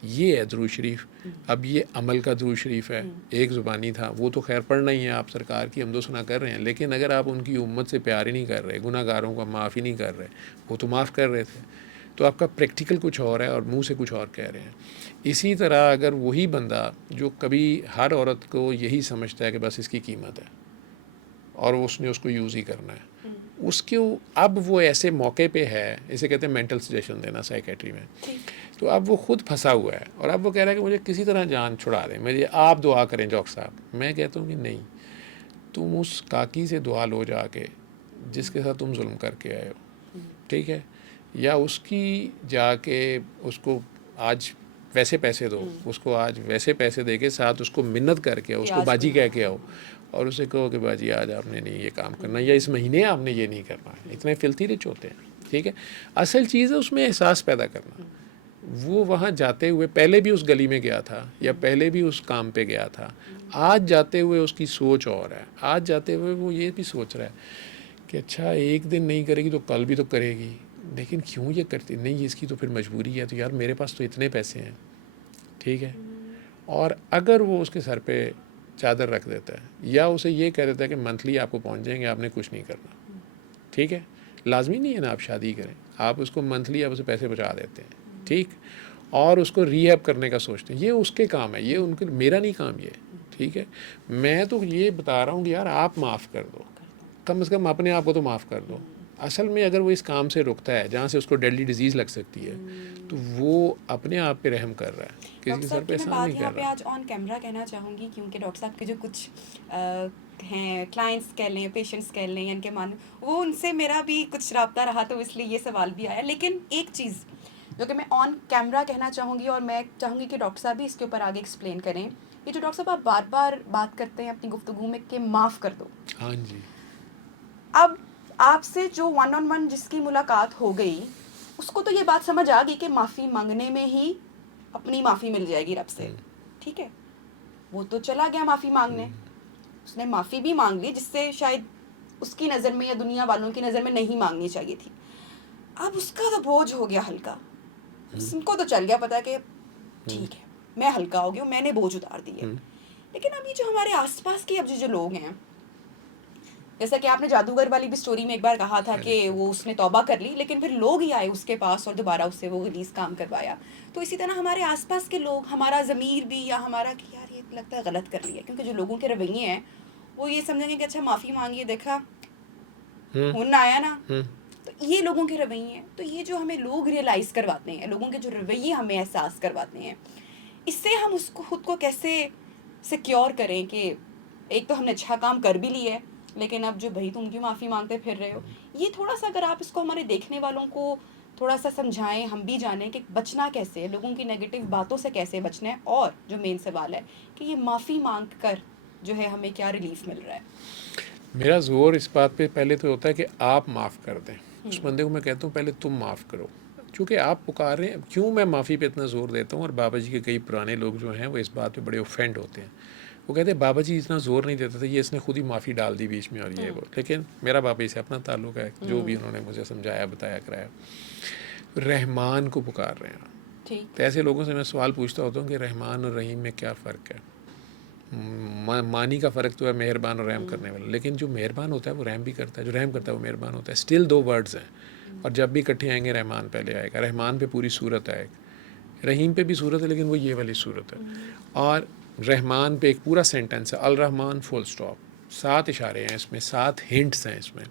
یہ ہے درود شریف. اب یہ عمل کا درود شریف ہے, ایک زبانی تھا, وہ تو خیر پڑھنا ہی ہے, آپ سرکار کی حمد و ثنا کر رہے ہیں, لیکن اگر آپ ان کی امت سے پیار ہی نہیں کر رہے, گناہ گاروں کو معاف ہی نہیں کر رہے, وہ تو معاف کر رہے تھے, تو آپ کا پریکٹیکل کچھ اور ہے اور منہ سے کچھ اور کہہ رہے ہیں. اسی طرح اگر وہی بندہ جو کبھی ہر عورت کو یہی سمجھتا ہے کہ بس اس کی قیمت ہے اور اس نے اس کو یوز ہی کرنا ہے, اس کے اب وہ ایسے موقع پہ ہے, اسے کہتے ہیں مینٹل سجیشن دینا سائیکیٹری میں, تو اب وہ خود پھنسا ہوا ہے اور اب وہ کہہ رہا ہے کہ مجھے کسی طرح جان چھڑا دیں, مجھے آپ دعا کریں ڈاکٹر صاحب. میں کہتا ہوں کہ نہیں, تم اس کاکی سے دعا لو جا کے جس کے ساتھ تم ظلم کر کے آئے ہو, ٹھیک ہے, یا اس کی جا کے اس کو آج ویسے پیسے دو, اس کو آج ویسے پیسے دے کے ساتھ اس کو منت کر کے اس کو باجی کہہ کے آؤ اور اسے کہو کہ باجی آج آپ نے نہیں یہ کام کرنا, یا اس مہینے آپ نے یہ نہیں کرنا. اتنے فلتھی رچ ہوتے ہیں, ٹھیک ہے. اصل چیز ہے اس میں احساس پیدا کرنا. وہ وہاں جاتے ہوئے پہلے بھی اس گلی میں گیا تھا یا پہلے بھی اس کام پہ گیا تھا, آج جاتے ہوئے اس کی سوچ اور ہے. آج جاتے ہوئے وہ یہ بھی سوچ رہا ہے کہ اچھا ایک دن نہیں کرے گی تو کل بھی تو کرے گی, لیکن کیوں یہ کرتی نہیں, اس کی تو پھر مجبوری ہے, تو یار میرے پاس تو اتنے پیسے ہیں, ٹھیک ہے. اور اگر وہ اس کے سر پہ چادر رکھ دیتا ہے یا اسے یہ کہہ دیتا ہے کہ منتھلی آپ کو پہنچ جائیں گے, آپ نے کچھ نہیں کرنا, ٹھیک ہے. لازمی نہیں ہے نا آپ شادی کریں, آپ اس کو منتھلی آپ اسے پیسے بچا دیتے ہیں, ٹھیک, اور اس کو ری ایپ کرنے کا سوچتے ہیں. یہ اس کے کام ہے, یہ ان کے, میرا نہیں کام یہ, ٹھیک ہے. میں تو یہ بتا رہا ہوں کہ یار آپ معاف کر دو, کم از کم اپنے آپ کو تو معاف کر دو. اصل میں اگر وہ اس کام سے رکتا ہے جہاں سے اس کو ڈیڈلی ڈیزیز لگ سکتی ہے, تو وہ اپنے آپ پہ رحم کر رہا ہے, کسی کے سر پہ احسان نہیں کر یہاں پہ رہا. آج آن کیمرہ کہنا چاہوں گی, کیونکہ ڈاکٹر صاحب کے جو کچھ ہیں کلائنٹس کہہ لیں, پیشنٹس کہہ لیں, ان کے مان, وہ ان سے میرا بھی کچھ رابطہ رہا, تو اس لیے یہ سوال بھی آیا. لیکن ایک چیز جو کہ میں آن کیمرہ کہنا چاہوں گی, اور میں چاہوں گی کہ ڈاکٹر صاحب بھی اس کے اوپر آگے ایکسپلین کریں, یہ جو ڈاکٹر صاحب آپ بار بار بات کرتے ہیں اپنی گفتگو میں کہ معاف کر دو. ہاں جی. اب آپ سے جو ون آن ون جس کی ملاقات ہو گئی, اس کو تو یہ بات سمجھ آ گئی کہ معافی مانگنے میں ہی اپنی معافی مل جائے گی رب سے, ٹھیک ہے. وہ تو چلا گیا معافی مانگنے, اس نے معافی بھی مانگ لی جس سے شاید اس کی نظر میں یا دنیا والوں کی نظر میں نہیں مانگنی چاہیے تھی. اب اس کا تو بوجھ ہو گیا ہلکا, اس کو تو چل گیا پتا کہ ٹھیک ہے میں ہلکا ہو گیا, میں نے بوجھ اتار دی ہے. لیکن اب یہ جو ہمارے آس پاس کے اب جو لوگ ہیں, جیسا کہ آپ نے جادوگر والی بھی سٹوری میں ایک بار کہا تھا کہ وہ اس نے توبہ کر لی, لیکن پھر لوگ ہی آئے اس کے پاس اور دوبارہ اس سے وہ غلیظ کام کروایا. تو اسی طرح ہمارے آس پاس کے لوگ, ہمارا ضمیر بھی یا ہمارا کہ یار یہ لگتا ہے غلط کر لیا, کیونکہ جو لوگوں کے رویے ہیں وہ یہ سمجھیں گے کہ اچھا معافی مانگیے, دیکھا ہن آیا نا, تو یہ لوگوں کے رویے ہیں. تو یہ جو ہمیں لوگ ریئلائز کرواتے ہیں, لوگوں کے جو رویے ہمیں احساس کرواتے ہیں, اس سے ہم اس کو خود کو کیسے سیکیور کریں کہ ایک تو ہم نے اچھا کام کر بھی لیا ہے, لیکن اب جو بھائی تم کیوں معافی مانگتے پھر رہے ہو. یہ تھوڑا سا اگر آپ اس کو ہمارے دیکھنے والوں کو تھوڑا سا سمجھائیں, ہم بھی جانیں کہ بچنا کیسے ہے, لوگوں کی نیگیٹو باتوں سے کیسے بچنا ہے, اور جو مین سوال ہے کہ یہ معافی مانگ کر جو ہے ہمیں کیا ریلیف مل رہا ہے. میرا زور اس بات پہ پہلے تو ہوتا ہے کہ آپ معاف کر دیں. اس بندے کو میں کہتا ہوں پہلے تم معاف کرو, چونکہ آپ پکار رہے ہیں. کیوں میں معافی پہ اتنا زور دیتا ہوں, اور بابا جی کے کئی پرانے لوگ جو ہیں وہ اس بات پہ بڑے اوفینڈ ہوتے ہیں. وہ کہتے ہیں بابا جی اتنا زور نہیں دیتے تھے, یہ اس نے خود ہی معافی ڈال دی بیچ میں اور یہ وہ. لیکن میرا بابا سے اپنا تعلق ہے, جو بھی انہوں نے مجھے سمجھایا بتایا کرایا. رحمان کو پکار رہے ہیں. تو ایسے لوگوں سے میں سوال پوچھتا ہوتا ہوں کہ رحمان اور رحیم میں کیا فرق ہے. معنی کا فرق تو ہے مہربان اور رحم کرنے والا, لیکن جو مہربان ہوتا ہے وہ رحم بھی کرتا ہے, جو رحم کرتا ہے وہ مہربان ہوتا ہے. اسٹل دو ورڈز ہیں, اور جب بھی اکٹھے آئیں گے رحمان پہلے آئے گا. رحمان پہ پوری صورت آئے گا, رحیم پہ بھی صورت ہے لیکن وہ یہ والی صورت ہے. اور رحمان پہ ایک پورا سینٹنس ہے, الرحمن فل اسٹاپ, 7 اشارے ہیں اس میں, 7 ہنٹس ہیں اس میں.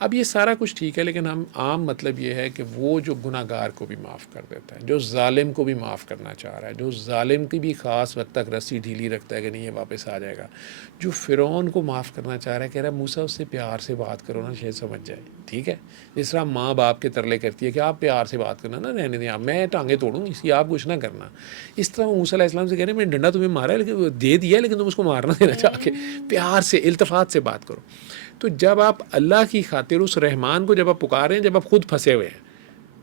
اب یہ سارا کچھ ٹھیک ہے، لیکن ہم عام مطلب یہ ہے کہ وہ جو گناہ گار کو بھی معاف کر دیتا ہے، جو ظالم کو بھی معاف کرنا چاہ رہا ہے، جو ظالم کی بھی خاص وقت تک رسی ڈھیلی رکھتا ہے کہ نہیں یہ واپس آ جائے گا، جو فرعون کو معاف کرنا چاہ رہا ہے، کہہ رہا ہے موسیٰ اس سے پیار سے بات کرو نا، شاید سمجھ جائے، ٹھیک ہے. جس طرح ماں باپ کے ترلے کرتی ہے کہ آپ پیار سے بات کرنا نا، رہنے دیں، میں ٹانگیں توڑوں اس کی، آپ کچھ نہ کرنا. اس طرح وہ موسیٰ علیہ السلام سے کہہ رہے ہیں میں نے ڈنڈا تمہیں مارا ہے، لیکن دے دیا، لیکن تم اس کو مارنا دینا چاہ کے پیار سے التفات سے بات کرو. تو جب آپ اللہ کی خاطر اس رحمان کو جب آپ پکارے ہیں، جب آپ خود پھنسے ہوئے ہیں،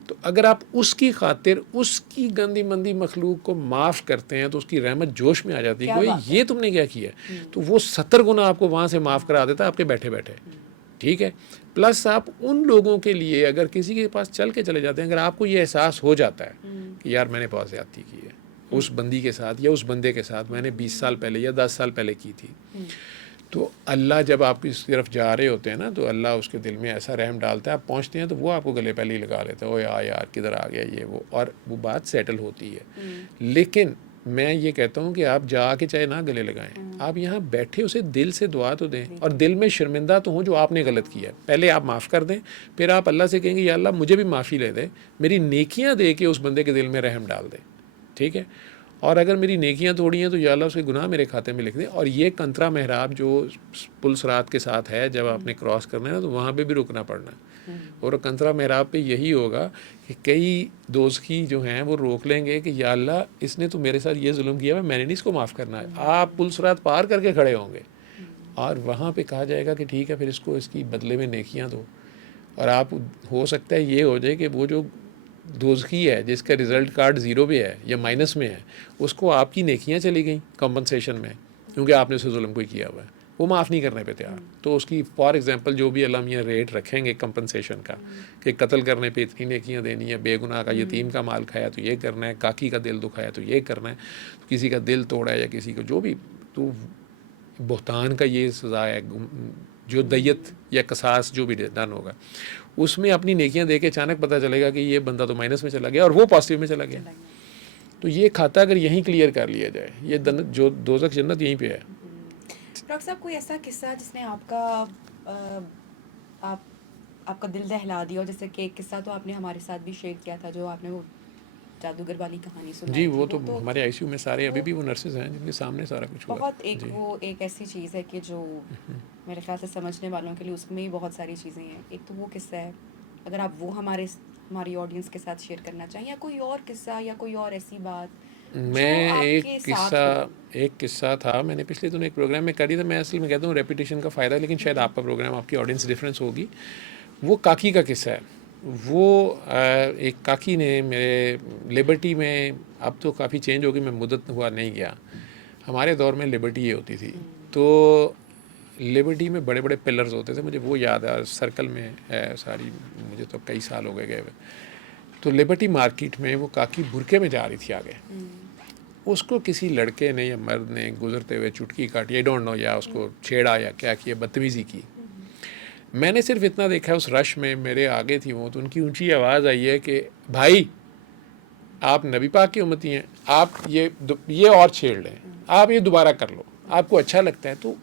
تو اگر آپ اس کی خاطر اس کی گندی مندی مخلوق کو معاف کرتے ہیں تو اس کی رحمت جوش میں آ جاتی ہے کہ یہ تم نے کیا کیا ہے. تو وہ 70 گنا آپ کو وہاں سے معاف کرا دیتا ہے آپ کے بیٹھے بیٹھے، ٹھیک ہے. پلس آپ ان لوگوں کے لیے اگر کسی کے پاس چل کے چلے جاتے ہیں، اگر آپ کو یہ احساس ہو جاتا ہے کہ یار میں نے بہت زیادتی کی ہے اس بندی کے ساتھ یا اس بندے کے ساتھ، میں نے 20 سال پہلے یا 10 سال پہلے کی تھی، تو اللہ جب آپ اس طرف جا رہے ہوتے ہیں نا تو اللہ اس کے دل میں ایسا رحم ڈالتا ہے، آپ پہنچتے ہیں تو وہ آپ کو گلے پہلے ہی لگا لیتا ہے، اوے یار کدھر آ گیا یہ وہ، اور وہ بات سیٹل ہوتی ہے. لیکن میں یہ کہتا ہوں کہ آپ جا کے چاہے نہ گلے لگائیں، آپ یہاں بیٹھے اسے دل سے دعا تو دیں، اور دل میں شرمندہ تو ہوں جو آپ نے غلط کیا ہے. پہلے آپ معاف کر دیں، پھر آپ اللہ سے کہیں گے یا اللہ مجھے بھی معافی لے دے، میری نیکیاں دے کے اس بندے کے دل میں رحم ڈال دے، ٹھیک ہے. اور اگر میری نیکیاں توڑی ہیں تو یا اللہ اس کے گناہ میرے کھاتے میں لکھ دے. اور یہ کنترا محراب جو پل صراط کے ساتھ ہے، جب آپ نے کراس کرنا ہے نا تو وہاں پہ بھی رکنا پڑنا ہے. اور کنترا محراب پہ یہی ہوگا کہ کئی دوزخی جو ہیں وہ روک لیں گے کہ یا اللہ اس نے تو میرے ساتھ یہ ظلم کیا ہے، میں نے نہیں اس کو معاف کرنا ہے. آپ پل صراط پار کر کے کھڑے ہوں گے اور وہاں پہ کہا جائے گا کہ ٹھیک ہے پھر اس کو اس کی بدلے میں نیکیاں دو. اور آپ ہو سکتا ہے یہ ہو جائے کہ وہ جو دوزخی ہے جس کا رزلٹ کارڈ 0 پہ ہے یا مائنس میں ہے، اس کو آپ کی نیکیاں چلی گئیں کمپنسیشن میں، کیونکہ آپ نے اسے ظلم کوئی کیا ہوا ہے، وہ معاف نہیں کرنے پہ تیار. تو اس کی فار ایگزامپل جو بھی اللہ میاں ریٹ رکھیں گے کمپنسیشن کا کہ قتل کرنے پہ اتنی نیکیاں دینی ہے، بے گناہ کا یتیم کا مال کھایا تو یہ کرنا ہے، کاکی کا دل دکھایا تو یہ کرنا ہے، کسی کا دل توڑا ہے یا کسی کو جو بھی، تو بہتان کا یہ سزا ہے. جو دیت یا قصاص جو بھی ڈن ہوگا اس میں اپنی نیکیاں دے کے اچانک پتہ چلے گا کہ یہ بندہ تو مائنس میں چلا گیا اور وہ پازیٹیو میں چلا گیا. تو یہ کھاتا اگر یہیں کلیئر کر لیا جائے، یہ جو دوزخ جنت یہیں پہ ہے. ڈاکٹر صاحب کوئی ایسا قصہ جس نے آپ کا دل دہلا دیا، اور جیسے کہ ایک قصہ تو آپ نے ہمارے ساتھ بھی شیئر کیا تھا، جو آپ نے وہ جادوگر والی کہانی سنائی جی تھی، وہ تو ہمارے آئی سی یو میں سارے ابھی بھی وہ نرسز ہیں جن کے سامنے سارا کچھ ہوا. بہت وہ ایک ایسی چیز ہے کہ جو میرے خیال سے سمجھنے والوں کے لیے اس میں ہی بہت ساری چیزیں ہیں. ایک تو وہ قصہ ہے، اگر آپ وہ ہماری آڈینس کے ساتھ شیئر کرنا چاہیں، یا کوئی اور قصہ یا کوئی اور ایسی بات. میں ایک قصہ تھا، میں نے پچھلے دنوں ایک پروگرام میں کری تھا. میں اصل میں کہتا ہوں ریپیٹیشن کا فائدہ ہے، لیکن شاید آپ کا پروگرام آپ کی آڈینس ڈفرینس ہوگی. وہ کاکی کا قصہ ہے. وہ ایک کاکی نے میرے لبرٹی میں، اب تو کافی چینج ہو گئی، میں مدت ہوا نہیں گیا، ہمارے دور میں لبرٹی یہ ہوتی تھی. تو لبرٹی میں بڑے بڑے پلرز ہوتے تھے، مجھے وہ یاد ہے، سرکل میں ہے ساری، مجھے تو کئی سال ہو گئے ہوئے. تو لبرٹی مارکیٹ میں وہ کاکی برقعے میں جا رہی تھی آگے، اس کو کسی لڑکے نے یا مرد نے گزرتے ہوئے چٹکی کاٹی، آئی ڈونٹ نو، یا اس کو چھیڑا یا کیا کیا، بدتمیزی کی. میں نے صرف اتنا دیکھا اس رش میں، میرے آگے تھی وہ، تو ان کی اونچی آواز آئی ہے کہ بھائی آپ نبی پاک کی امتی ہیں، آپ یہ اور چھیڑ لیں، آپ یہ دوبارہ کر لو، آپ کو اچھا لگتا ہے. تو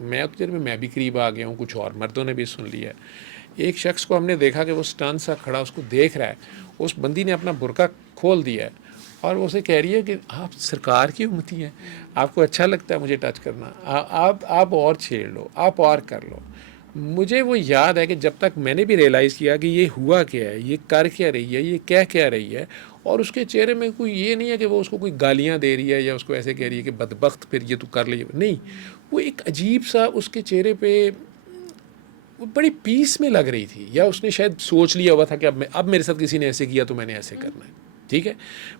میں بھی قریب آ گیا ہوں، کچھ اور مردوں نے بھی سن لیا. ایک شخص کو ہم نے دیکھا کہ وہ سٹن سا کھڑا اس کو دیکھ رہا ہے. اس بندی نے اپنا برقع کھول دیا ہے اور وہ اسے کہہ رہی ہے کہ آپ سرکار کی امتی ہیں، آپ کو اچھا لگتا ہے مجھے ٹچ کرنا، آپ اور چھیڑ لو، آپ اور کر لو. مجھے وہ یاد ہے کہ جب تک میں نے بھی ریئلائز کیا کہ یہ ہوا کیا ہے، یہ کر کیا رہی ہے، یہ کیا رہی ہے، اور اس کے چہرے میں کوئی یہ نہیں ہے کہ وہ اس کو کوئی گالیاں دے رہی ہے یا اس کو ایسے کہہ رہی ہے کہ بدبخت پھر یہ تو کر لی، نہیں، وہ ایک عجیب سا اس کے چہرے پہ وہ بڑی پیس میں لگ رہی تھی، یا اس نے شاید سوچ لیا ہوا تھا کہ اب میرے ساتھ کسی نے ایسے کیا تو میں نے ایسے کرنا ہے. ٹھیک ہے،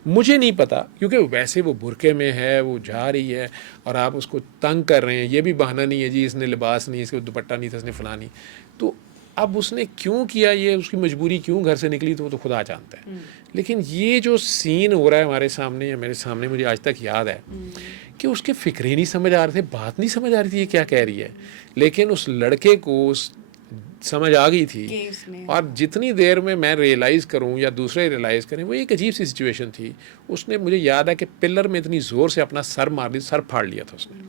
مجھے نہیں پتا، کیونکہ ویسے وہ برقعے میں ہے، وہ جا رہی ہے اور آپ اس کو تنگ کر رہے ہیں. یہ بھی بہانہ نہیں ہے جی اس نے لباس نہیں، اس کو دوپٹہ نہیں تھا، اس نے فلاں نہیں. تو اب اس نے کیوں کیا، یہ اس کی مجبوری کیوں گھر سے نکلی تو وہ تو خدا جانتا ہے. لیکن یہ جو سین ہو رہا ہے ہمارے سامنے یا میرے سامنے، مجھے آج تک یاد ہے کہ اس کے فکر ہی نہیں سمجھ آ رہے تھے، بات نہیں سمجھ آ رہی تھی یہ کیا کہہ رہی ہے. لیکن اس لڑکے کو سمجھ آ گئی تھی، اور جتنی دیر میں ریئلائز کروں یا دوسرے ریئلائز کریں، وہ ایک عجیب سی سچویشن تھی. اس نے، مجھے یاد ہے کہ پلر میں اتنی زور سے اپنا سر مار لی، سر پھاڑ لیا تھا اس نے.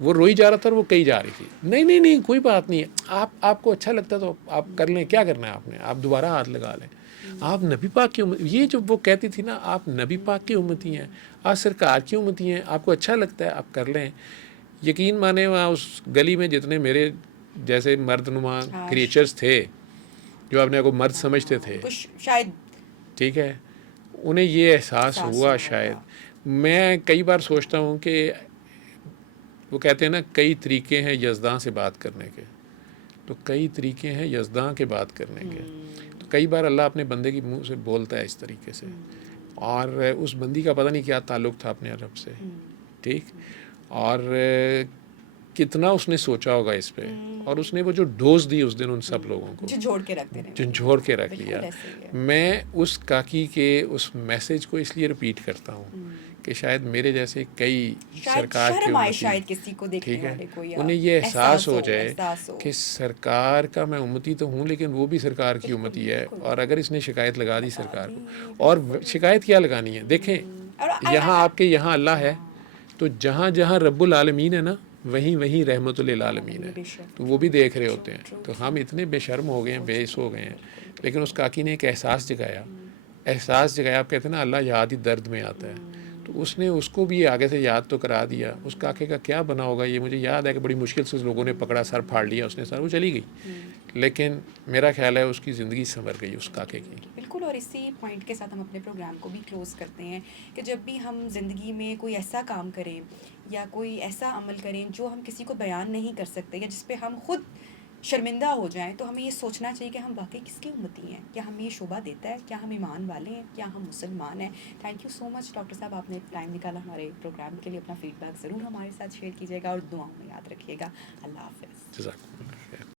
وہ روئی جا رہا تھا اور وہ کہی جا رہی تھی نہیں کوئی بات نہیں ہے, آپ کو اچھا لگتا ہے تو آپ کر لیں, کیا کرنا ہے آپ نے, آپ دوبارہ ہاتھ لگا لیں, آپ نبی پاک کی امت, یہ جو وہ کہتی تھی نا, آپ نبی پاک کی امتی ہیں, آپ سرکار کی امتی ہیں, آپ کو اچھا لگتا ہے آپ کر لیں. یقین مانے وہاں اس گلی میں جتنے میرے جیسے مرد نما کریچرز تھے جو اپنے کو مرد سمجھتے تھے, کچھ شاید ٹھیک ہے, انہیں یہ احساس ہوا شاید. میں کئی بار سوچتا ہوں کہ وہ کہتے ہیں نا کئی طریقے ہیں یزداں سے بات کرنے کے, تو کئی طریقے ہیں یزداں کے بات کرنے کے. تو کئی بار اللہ اپنے بندے کی منہ سے بولتا ہے اس طریقے سے, اور اس بندی کا پتہ نہیں کیا تعلق تھا اپنے رب سے, ٹھیک, اور کتنا اس نے سوچا ہوگا اس پہ, اور اس نے وہ جو ڈوز دی اس دن ان سب لوگوں کو, جھنجھوڑ کے رکھتے رہے, جھنجھوڑ کے رکھ لیا. میں اس کاکی کے اس میسج کو اس لیے رپیٹ کرتا ہوں کہ شاید میرے جیسے کئی سرکار کے امتی, شاید کسی کو دیکھنے ٹھیک ہے, والے کو انہیں یہ احساس ہو جائے کہ سرکار کا میں امتی تو ہوں لیکن وہ بھی سرکار کی امتی ہے, اور اگر اس نے شکایت لگا دی سرکار کو, اور شکایت کیا لگانی ہے, دیکھیں یہاں آپ کے یہاں اللہ ہے, تو جہاں جہاں رب العالمین ہے نا وہیں رحمت للعالمین ہے, تو وہ بھی دیکھ رہے ہوتے ہیں. تو ہم اتنے بے شرم ہو گئے ہیں, بے حس ہو گئے ہیں, لیکن اس کاکی نے ایک احساس جگایا, آپ کہتے ہیں نا اللہ یاد ہی درد میں آتا ہے, تو اس نے اس کو بھی آگے سے یاد تو کرا دیا. اس کاکے کا کیا بنا ہوگا یہ مجھے یاد ہے کہ بڑی مشکل سے لوگوں نے پکڑا, سر پھاڑ لیا اس نے, سر وہ چلی گئی, لیکن میرا خیال ہے اس کی زندگی سنور گئی اس کاکے کی. بالکل. اور اسی پوائنٹ کے ساتھ ہم اپنے پروگرام کو بھی کلوز کرتے ہیں کہ جب بھی ہم زندگی میں کوئی ایسا کام کریں یا کوئی ایسا عمل کریں جو ہم کسی کو بیان نہیں کر سکتے یا جس پہ ہم خود شرمندہ ہو جائیں, تو ہمیں یہ سوچنا چاہیے کہ ہم واقعی کس کی امتی ہیں, کیا ہمیں یہ شعبہ دیتا ہے, کیا ہم ایمان والے ہیں, کیا ہم مسلمان ہیں. Thank you so much doctor صاحب, آپ نے ٹائم نکالا ہمارے پروگرام کے لیے. اپنا فیڈ بیک ضرور ہمارے ساتھ شیئر کیجیے گا اور دعاؤں میں یاد رکھیے گا. اللہ حافظ. جزاک اللہ خیر.